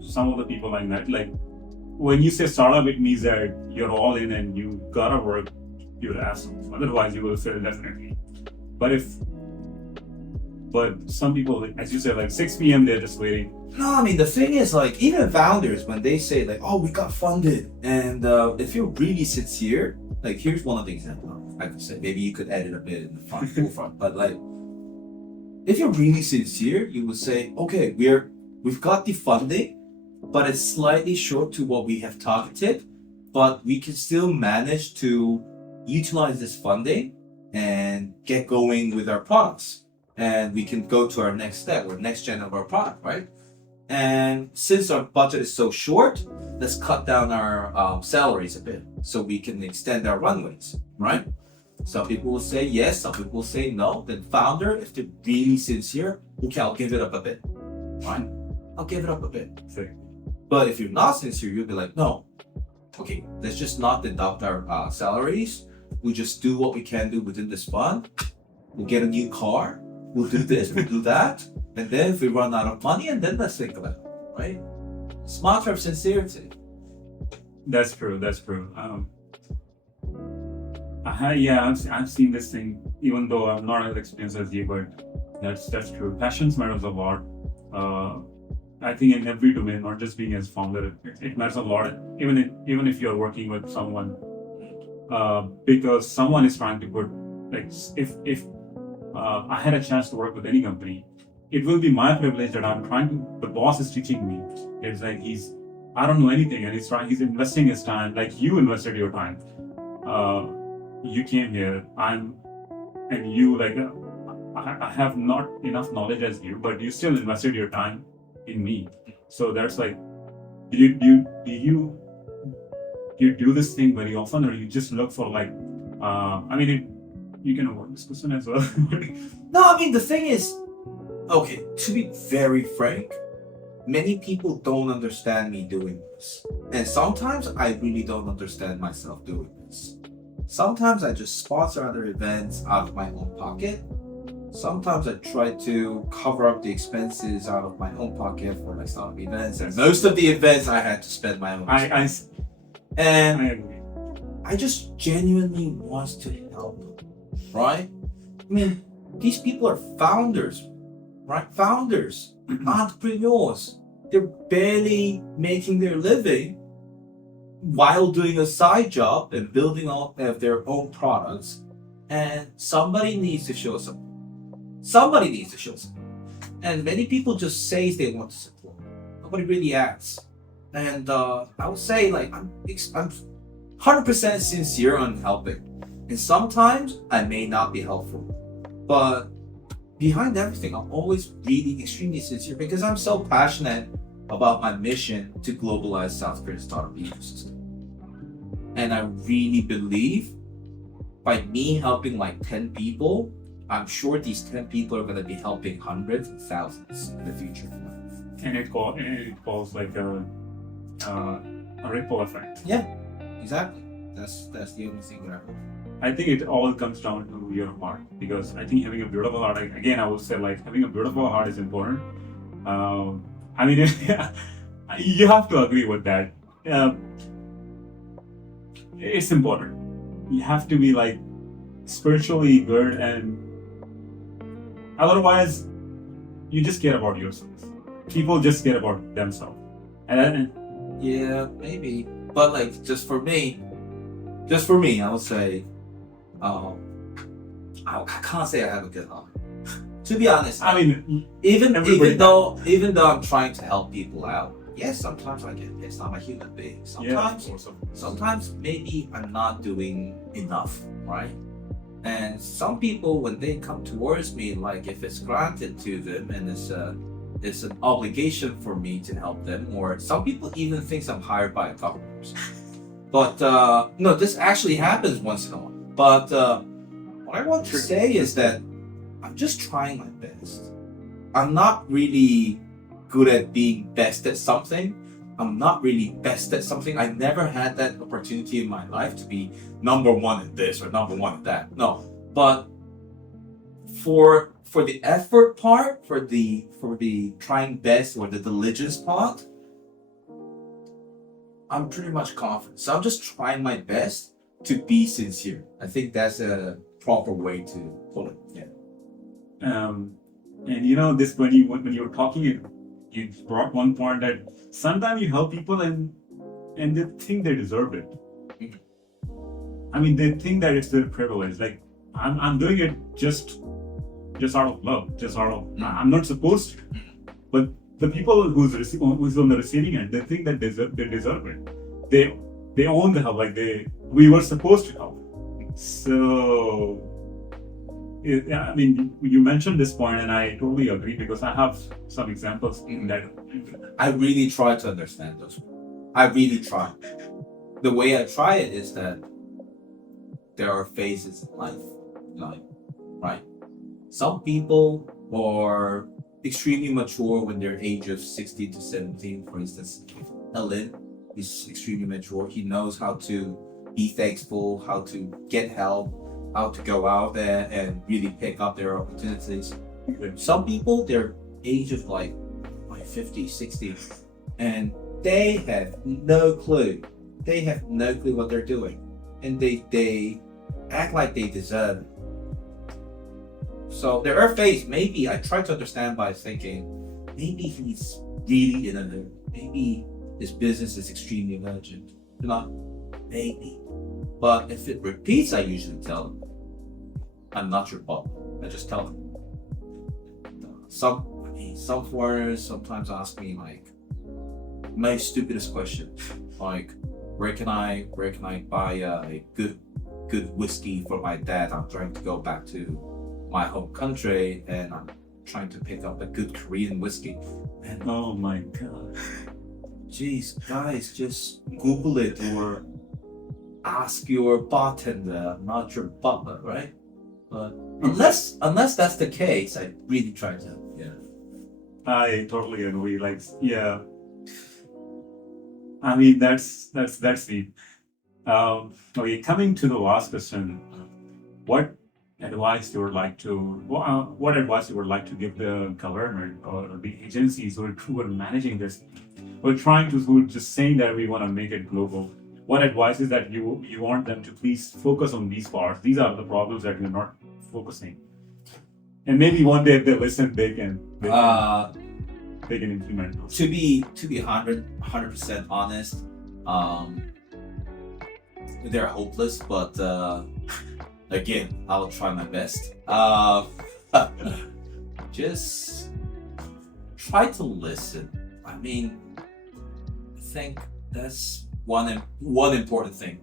some of the people like that, like when you say startup, it means that you're all in and you gotta work your ass off. Otherwise, you will fail definitely. But some people, as you said, like 6 p.m. they're just waiting. No, I mean the thing is, like even founders when they say like, "Oh, we got funded," and if you're really sincere, like here's one of the examples I could say. Maybe you could edit a bit in the forefront, but like if you're really sincere, you would say, "Okay, we've got the funding, but it's slightly short to what we have targeted, but we can still manage to utilize this funding and get going with our products. And we can go to our next step or next gen of our product, right? And since our budget is so short, let's cut down our salaries a bit so we can extend our runways, right?" Some people will say yes, some people will say no. Then founder, if they're really sincere, okay, I'll give it up a bit, right? I'll give it up a bit. But if you're not sincere, you'll be like, no, okay, let's just not deduct our salaries. We'll just do what we can do within this fund. We'll get a new car. We'll do this, we'll do that. And then if we run out of money, and then let's think about it, right? It's a matter of sincerity. That's true. That's true. I've seen this thing, even though I'm not as experienced as you, but that's true. Passions matters a lot. I think in every domain, not just being as founder, it matters a lot. Even if you're working with someone, because someone is trying to put, like, if I had a chance to work with any company, it will be my privilege that the boss is teaching me. It's like I don't know anything, and he's investing his time, like you invested your time. You came here, and you, like, I have not enough knowledge as you, but you still invested your time in me. So that's like, do you do this thing very often, or you just look for, like, you can avoid this question as well. No, I mean, the thing is, okay, to be very frank, many people don't understand me doing this. And sometimes I really don't understand myself doing this. Sometimes I just sponsor other events out of my own pocket. Sometimes I try to cover up the expenses out of my own pocket for my startup events. And most of the events I had to spend my own expenses. And I agree. I just genuinely want to help, right? I mean, these people are founders, right? Founders, entrepreneurs. They're barely making their living while doing a side job and building up their own products. And somebody needs to show some. Somebody needs to show some. And many people just say they want to support. Nobody really asks. And I would say, like, I'm 100% sincere on helping. And sometimes I may not be helpful. But behind everything, I'm always really extremely sincere because I'm so passionate about my mission to globalize South Korea's startup ecosystem. And I really believe by me helping like 10 people, I'm sure these 10 people are going to be helping hundreds and thousands in the future. And it calls like a ripple effect. Yeah, exactly. That's the only thing that I hope. I think it all comes down to your heart, because I think having a beautiful heart, again, I would say, like, having a beautiful heart is important. I mean, you have to agree with that. It's important. You have to be, like, spiritually good, and otherwise, you just care about yourself. People just care about themselves. And yeah, maybe. But like, just for me, I would say, I can't say I have a good heart. To be honest, I mean, even though I'm trying to help people out, yes, sometimes I get pissed. I'm a human being. Sometimes maybe I'm not doing enough, right? And some people, when they come towards me, like if it's granted to them and it's an obligation for me to help them, or some people even think I'm hired by a government. But no, this actually happens once in a while. But what I want to say is that I'm just trying my best. I'm not really good at being best at something. I'm not really best at something. I never had that opportunity in my life to be number one at this or number one at that. No, but for the effort part, for the trying best or the diligence part, I'm pretty much confident. So I'm just trying my best to be sincere. I think that's a proper way to put it. Yeah. And you know, this when you were talking, you brought one point that sometimes you help people and they think they deserve it. I mean, they think that it's their privilege. Like, I'm doing it just out of love, just out of I'm not supposed to. But the people who's on the receiving end, they think that they deserve it. They own the help, like we were supposed to help. So I mean, you mentioned this point, and I totally agree, because I have some examples in that. I really try to understand those. I really try. The way I try it is that there are phases in life, right? Some people are extremely mature when they're age of 16 to 17, for instance. Ellen is extremely mature. He knows how to be thankful, how to get help, how to go out there and really pick up their opportunities. Some people, they're age of like 50, 60, and they have no clue. They have no clue what they're doing. And they act like they deserve it. So there are phases, maybe I try to understand by thinking, maybe he's really innovative. Maybe his business is extremely emergent. You know, maybe. But if it repeats, I usually tell him, I'm not your bot. I just tell him. Some foreigners sometimes ask me like my stupidest question, like where can I buy a good whiskey for my dad? I'm trying to go back to my home country and I'm trying to pick up a good Korean whiskey. And Oh my god. geez, guys, just Google it or ask your bartender, not your butler, right? But unless that's the case, I really try to. Yeah. I totally agree. Like, yeah. I mean, that's deep. Okay, coming to the last question, what advice you would like to give the government or the agencies who are managing this, who are just saying that we want to make it global? What advice is that you want them to please focus on these parts? These are the problems that you're not focusing. And maybe one day if they listen, they can implement those. To be 100% honest, they're hopeless, but again, I'll try my best. Just try to listen. I mean, I think that's one important thing.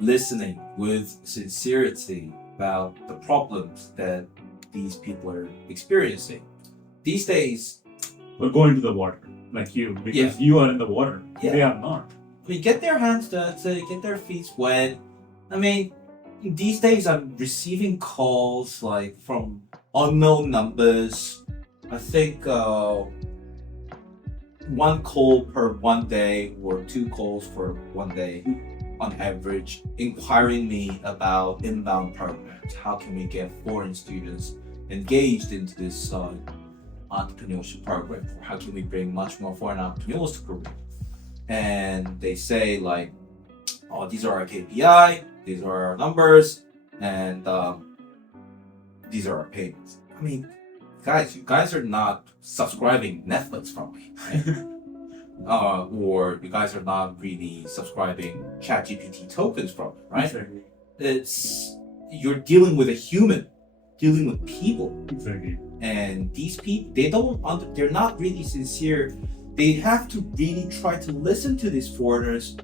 Listening with sincerity about the problems that these people are experiencing. These days, We're going to the water, like you, because you are in the water. Yeah. They are not. I mean, get their hands dirty, get their feet wet. I mean, these days I'm receiving calls like from unknown numbers. I think one call per one day or two calls for one day on average, inquiring me about inbound programs. How can we get foreign students engaged into this entrepreneurship program? Or how can we bring much more foreign entrepreneurs to Korea? And they say like, oh, these are our KPI, these are our numbers, and these are our payments. I mean, guys, you guys are not subscribing Netflix from me, right? Or you guys are not really subscribing ChatGPT tokens from me, right? Exactly. You're dealing with a human, dealing with people. Exactly. And these people, they're not really sincere. They have to really try to listen to these foreigners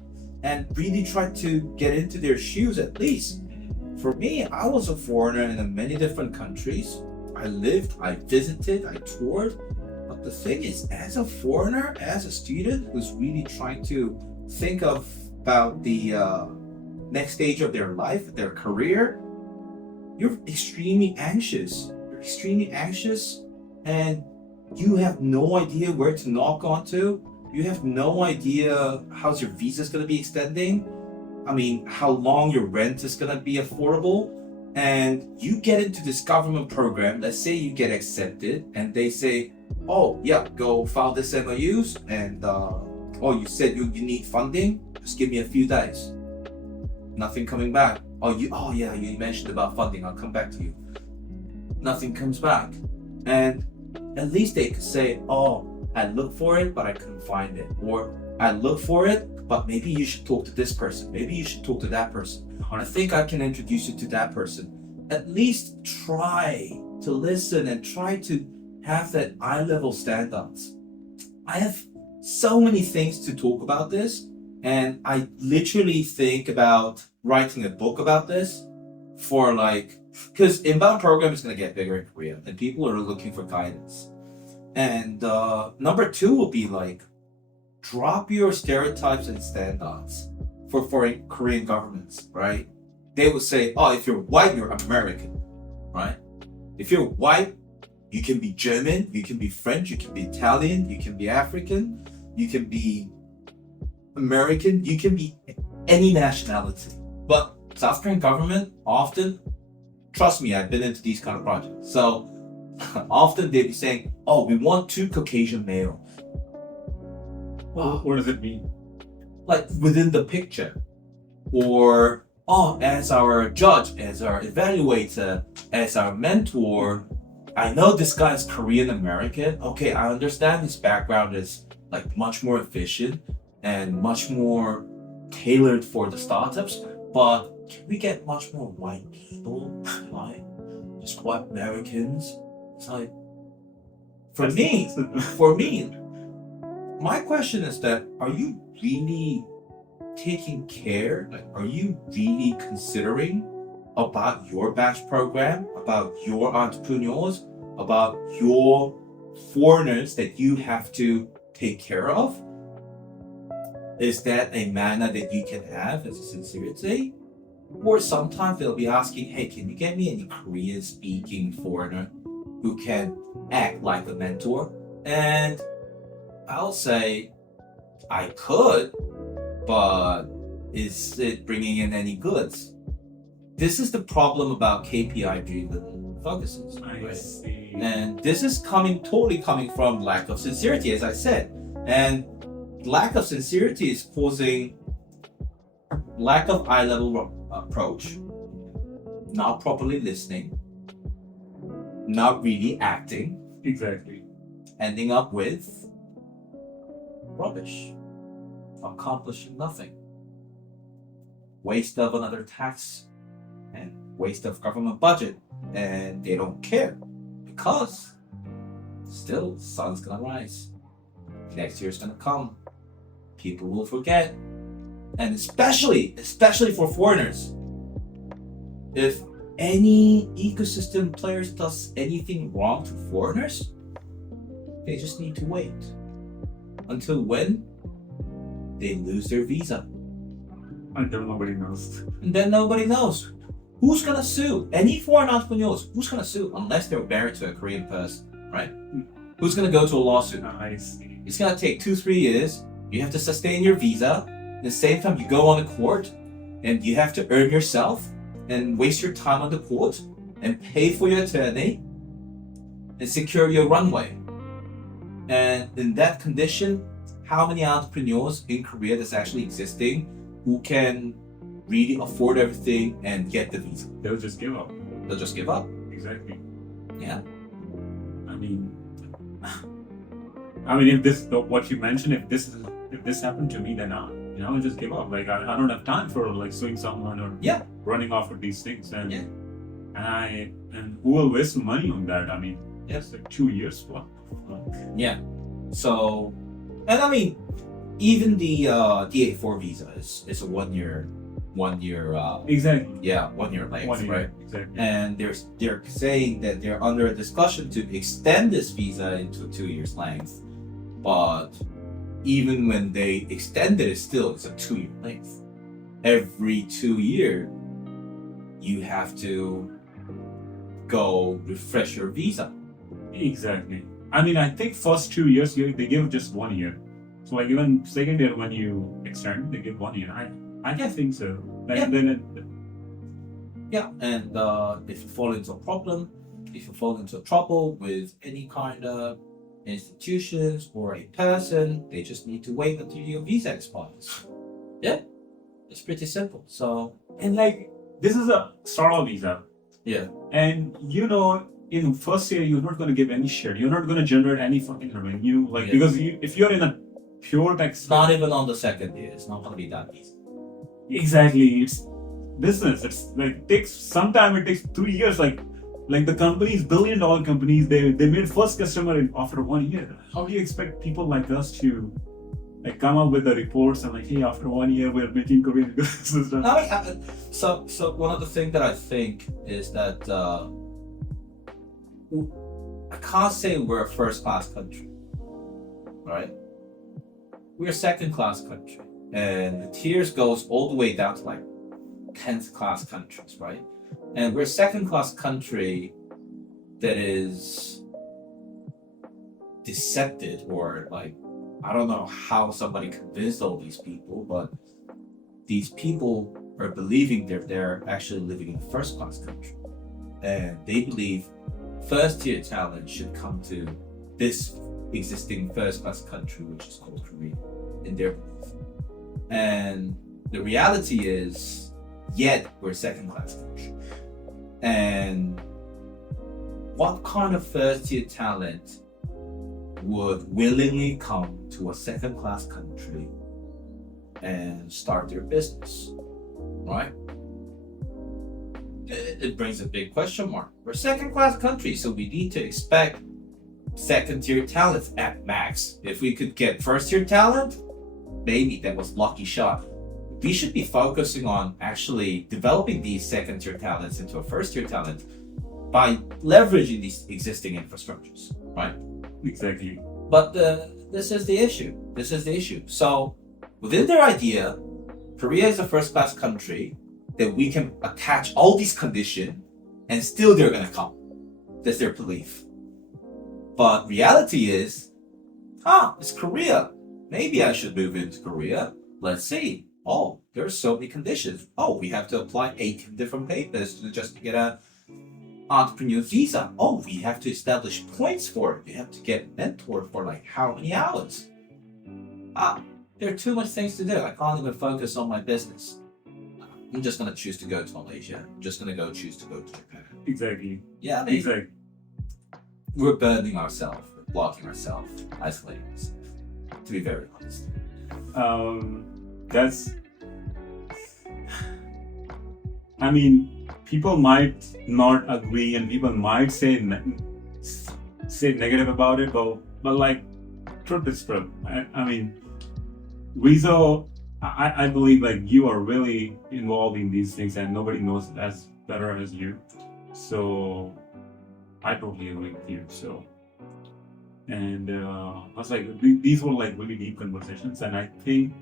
and really try to get into their shoes at least. For me, I was a foreigner in many different countries. I lived, I visited, I toured. But the thing is, as a foreigner, as a student who's really trying to think about the next stage of their life, their career, you're extremely anxious. And you have no idea where to knock onto. You have no idea how's your visa's gonna be extending. I mean, how long your rent is gonna be affordable. And you get into this government program, let's say you get accepted and they say, oh yeah, go file this MOUs and oh, you said you need funding, just give me a few days. Nothing coming back. Oh yeah, you mentioned about funding, I'll come back to you. Nothing comes back. And at least they could say, oh, I looked for it, but I couldn't find it. Or I looked for it, but maybe you should talk to this person. Maybe you should talk to that person. I think I can introduce you to that person. At least try to listen and try to have that eye level standards. I have so many things to talk about this, and I literally think about writing a book about this for because inbound program is going to get bigger in Korea and people are looking for guidance. And number two will be drop your stereotypes and standards for foreign Korean governments, right? They will say, oh, if you're white, you're American, right? If you're white, you can be German, you can be French, you can be Italian, you can be African, you can be American, you can be any nationality. But South Korean government often, trust me, I've been into these kind of projects. So often they'd be saying, oh, we want 2 Caucasian males. What does it mean? like within the picture, or as our judge, as our evaluator, as our mentor, I know this guy is Korean American. Okay, I understand his background is like much more efficient and much more tailored for the startups, but can we get much more white people, like just white Americans? It's like for me, my question is that are you really taking care? Like, are you really considering about your batch program, about your entrepreneurs, about your foreigners that you have to take care of? Is that a manner that you can have as a sincerity? Or sometimes they'll be asking, hey, can you get me any Korean speaking foreigner who can act like a mentor? And I'll say, I could, but is it bringing in any goods? This is the problem about KPI driven focuses. I see. And this is totally coming from lack of sincerity, as I said. And lack of sincerity is causing lack of eye level approach, not properly listening, not really acting, Exactly. ending up with rubbish, accomplishing nothing, waste of another tax and waste of government budget, and they don't care because still sun's gonna rise, next year's gonna come, people will forget, and especially for foreigners, if any ecosystem players does anything wrong to foreigners, they just need to wait until when they lose their visa, Until nobody knows. and then nobody knows who's gonna sue. Any foreign entrepreneurs, who's gonna sue unless they're married to a Korean person, right? Who's gonna go to a lawsuit? I see. It's gonna take 2-3 years. You have to sustain your visa. At the same time, you go on the court, and you have to earn yourself and waste your time on the court and pay for your attorney and secure your runway. And in that condition, how many entrepreneurs in Korea that's actually existing who can really afford everything and get the visa? They'll just give up. They'll just give up. Exactly. Yeah. I mean, if this what you mentioned, if this happened to me, then I'll just give up. Like I don't have time for like suing someone or Yeah. running off with these things, and Yeah. and who will waste money on that? I mean, Yeah. it's like 2 years. What? Yeah. So, and I mean, even the D84 visa is a one year Exactly. 1 year length, 1 year. right? Exactly. And they're saying that they're under a discussion to extend this visa into 2 years length, but even when they extend it, it's a 2 year length. Every 2 year, you have to go refresh your visa. Exactly. I mean, I think first 2 years they give just 1 year. So like even second year when you extend, they give 1 year. I think so. Like, Yeah. Then Yeah, and if you fall into a problem, if you fall into trouble with any kind of institutions or a person, they just need to wait until your visa expires. Yeah, it's pretty simple. So and like this is a startup visa, yeah, and in first year you're not going to give any share. You're not going to generate any fucking revenue, like Yeah. because if you're in a pure tech, it's not even on the second year. It's not going to be that easy. exactly. It's business. It's like it takes 3 years. Like the companies, $1 billion companies, they made first customer after 1 year. How do you expect people like us to like come up with the reports and like, hey, after 1 year we're making Korean business? I mean, so one of the things that I think is that I can't say we're a first class country, right? We're a second class country, and the tiers goes all the way down to like 10th class countries, right? And we're a second class country that is decepted, or like, I don't know how somebody convinced all these people, but these people are believing they're actually living in a first class country. And they believe first tier talent should come to this existing first class country, which is called Korea. in their belief. And the reality is, yet we're a second-class country. And what kind of first-tier talent would willingly come to a second-class country and start their business, right? It brings a big question mark. We're a second-class country, so we need to expect second-tier talent at max. If we could get first-tier talent, maybe that was lucky shot. We should be focusing on actually developing these second-tier talents into a first-tier talent by leveraging these existing infrastructures, right? Exactly. But this is the issue. This is the issue. So within their idea, Korea is a first-class country that we can attach all these conditions and still they're going to come. That's their belief. But reality is, it's Korea. Maybe I should move into Korea. Let's see. Oh, there's so many conditions. Oh, we have to apply 18 different papers just to get a entrepreneur visa. Oh, we have to establish points for it. We have to get mentored for like how many hours? There are too much things to do. I can't even focus on my business. I'm just gonna choose to go to Malaysia. I'm just gonna choose to go to Japan. Exactly. Yeah, I mean, Exactly. we're burdening ourselves, we're blocking ourselves, isolating ourselves. To be very honest. That's. I mean, people might not agree, and people might say negative about it, but like, truth is truth. I mean, Riso, I believe like you are really involved in these things, and nobody knows as better as you. So, I totally agree with you. So. And I was like, these were like really deep conversations, and I think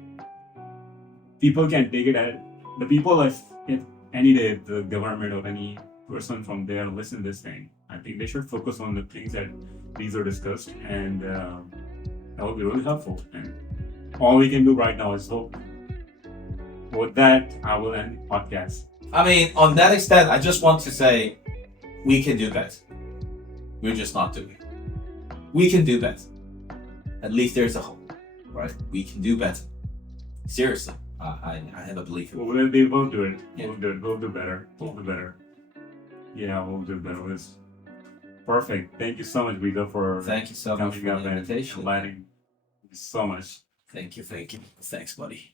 people can take it at the people. If any day the government or any person from there listen to this thing, I think they should focus on the things that these are discussed, and that would be really helpful. And all we can do right now is hope. With that, I will end the podcast. I mean, on that extent, I just want to say we can do better. We're just not doing it. We can do better. At least there's a hope, right? We can do better. Seriously, I have a belief in it. They will do it. Yeah. We'll do it. We'll do better. We'll do better. Yeah, we'll do better. It's perfect. Thank you so much, Riso, for Thank you so much coming for up the and invitation. enlightening so much. Thank you. Thanks, buddy.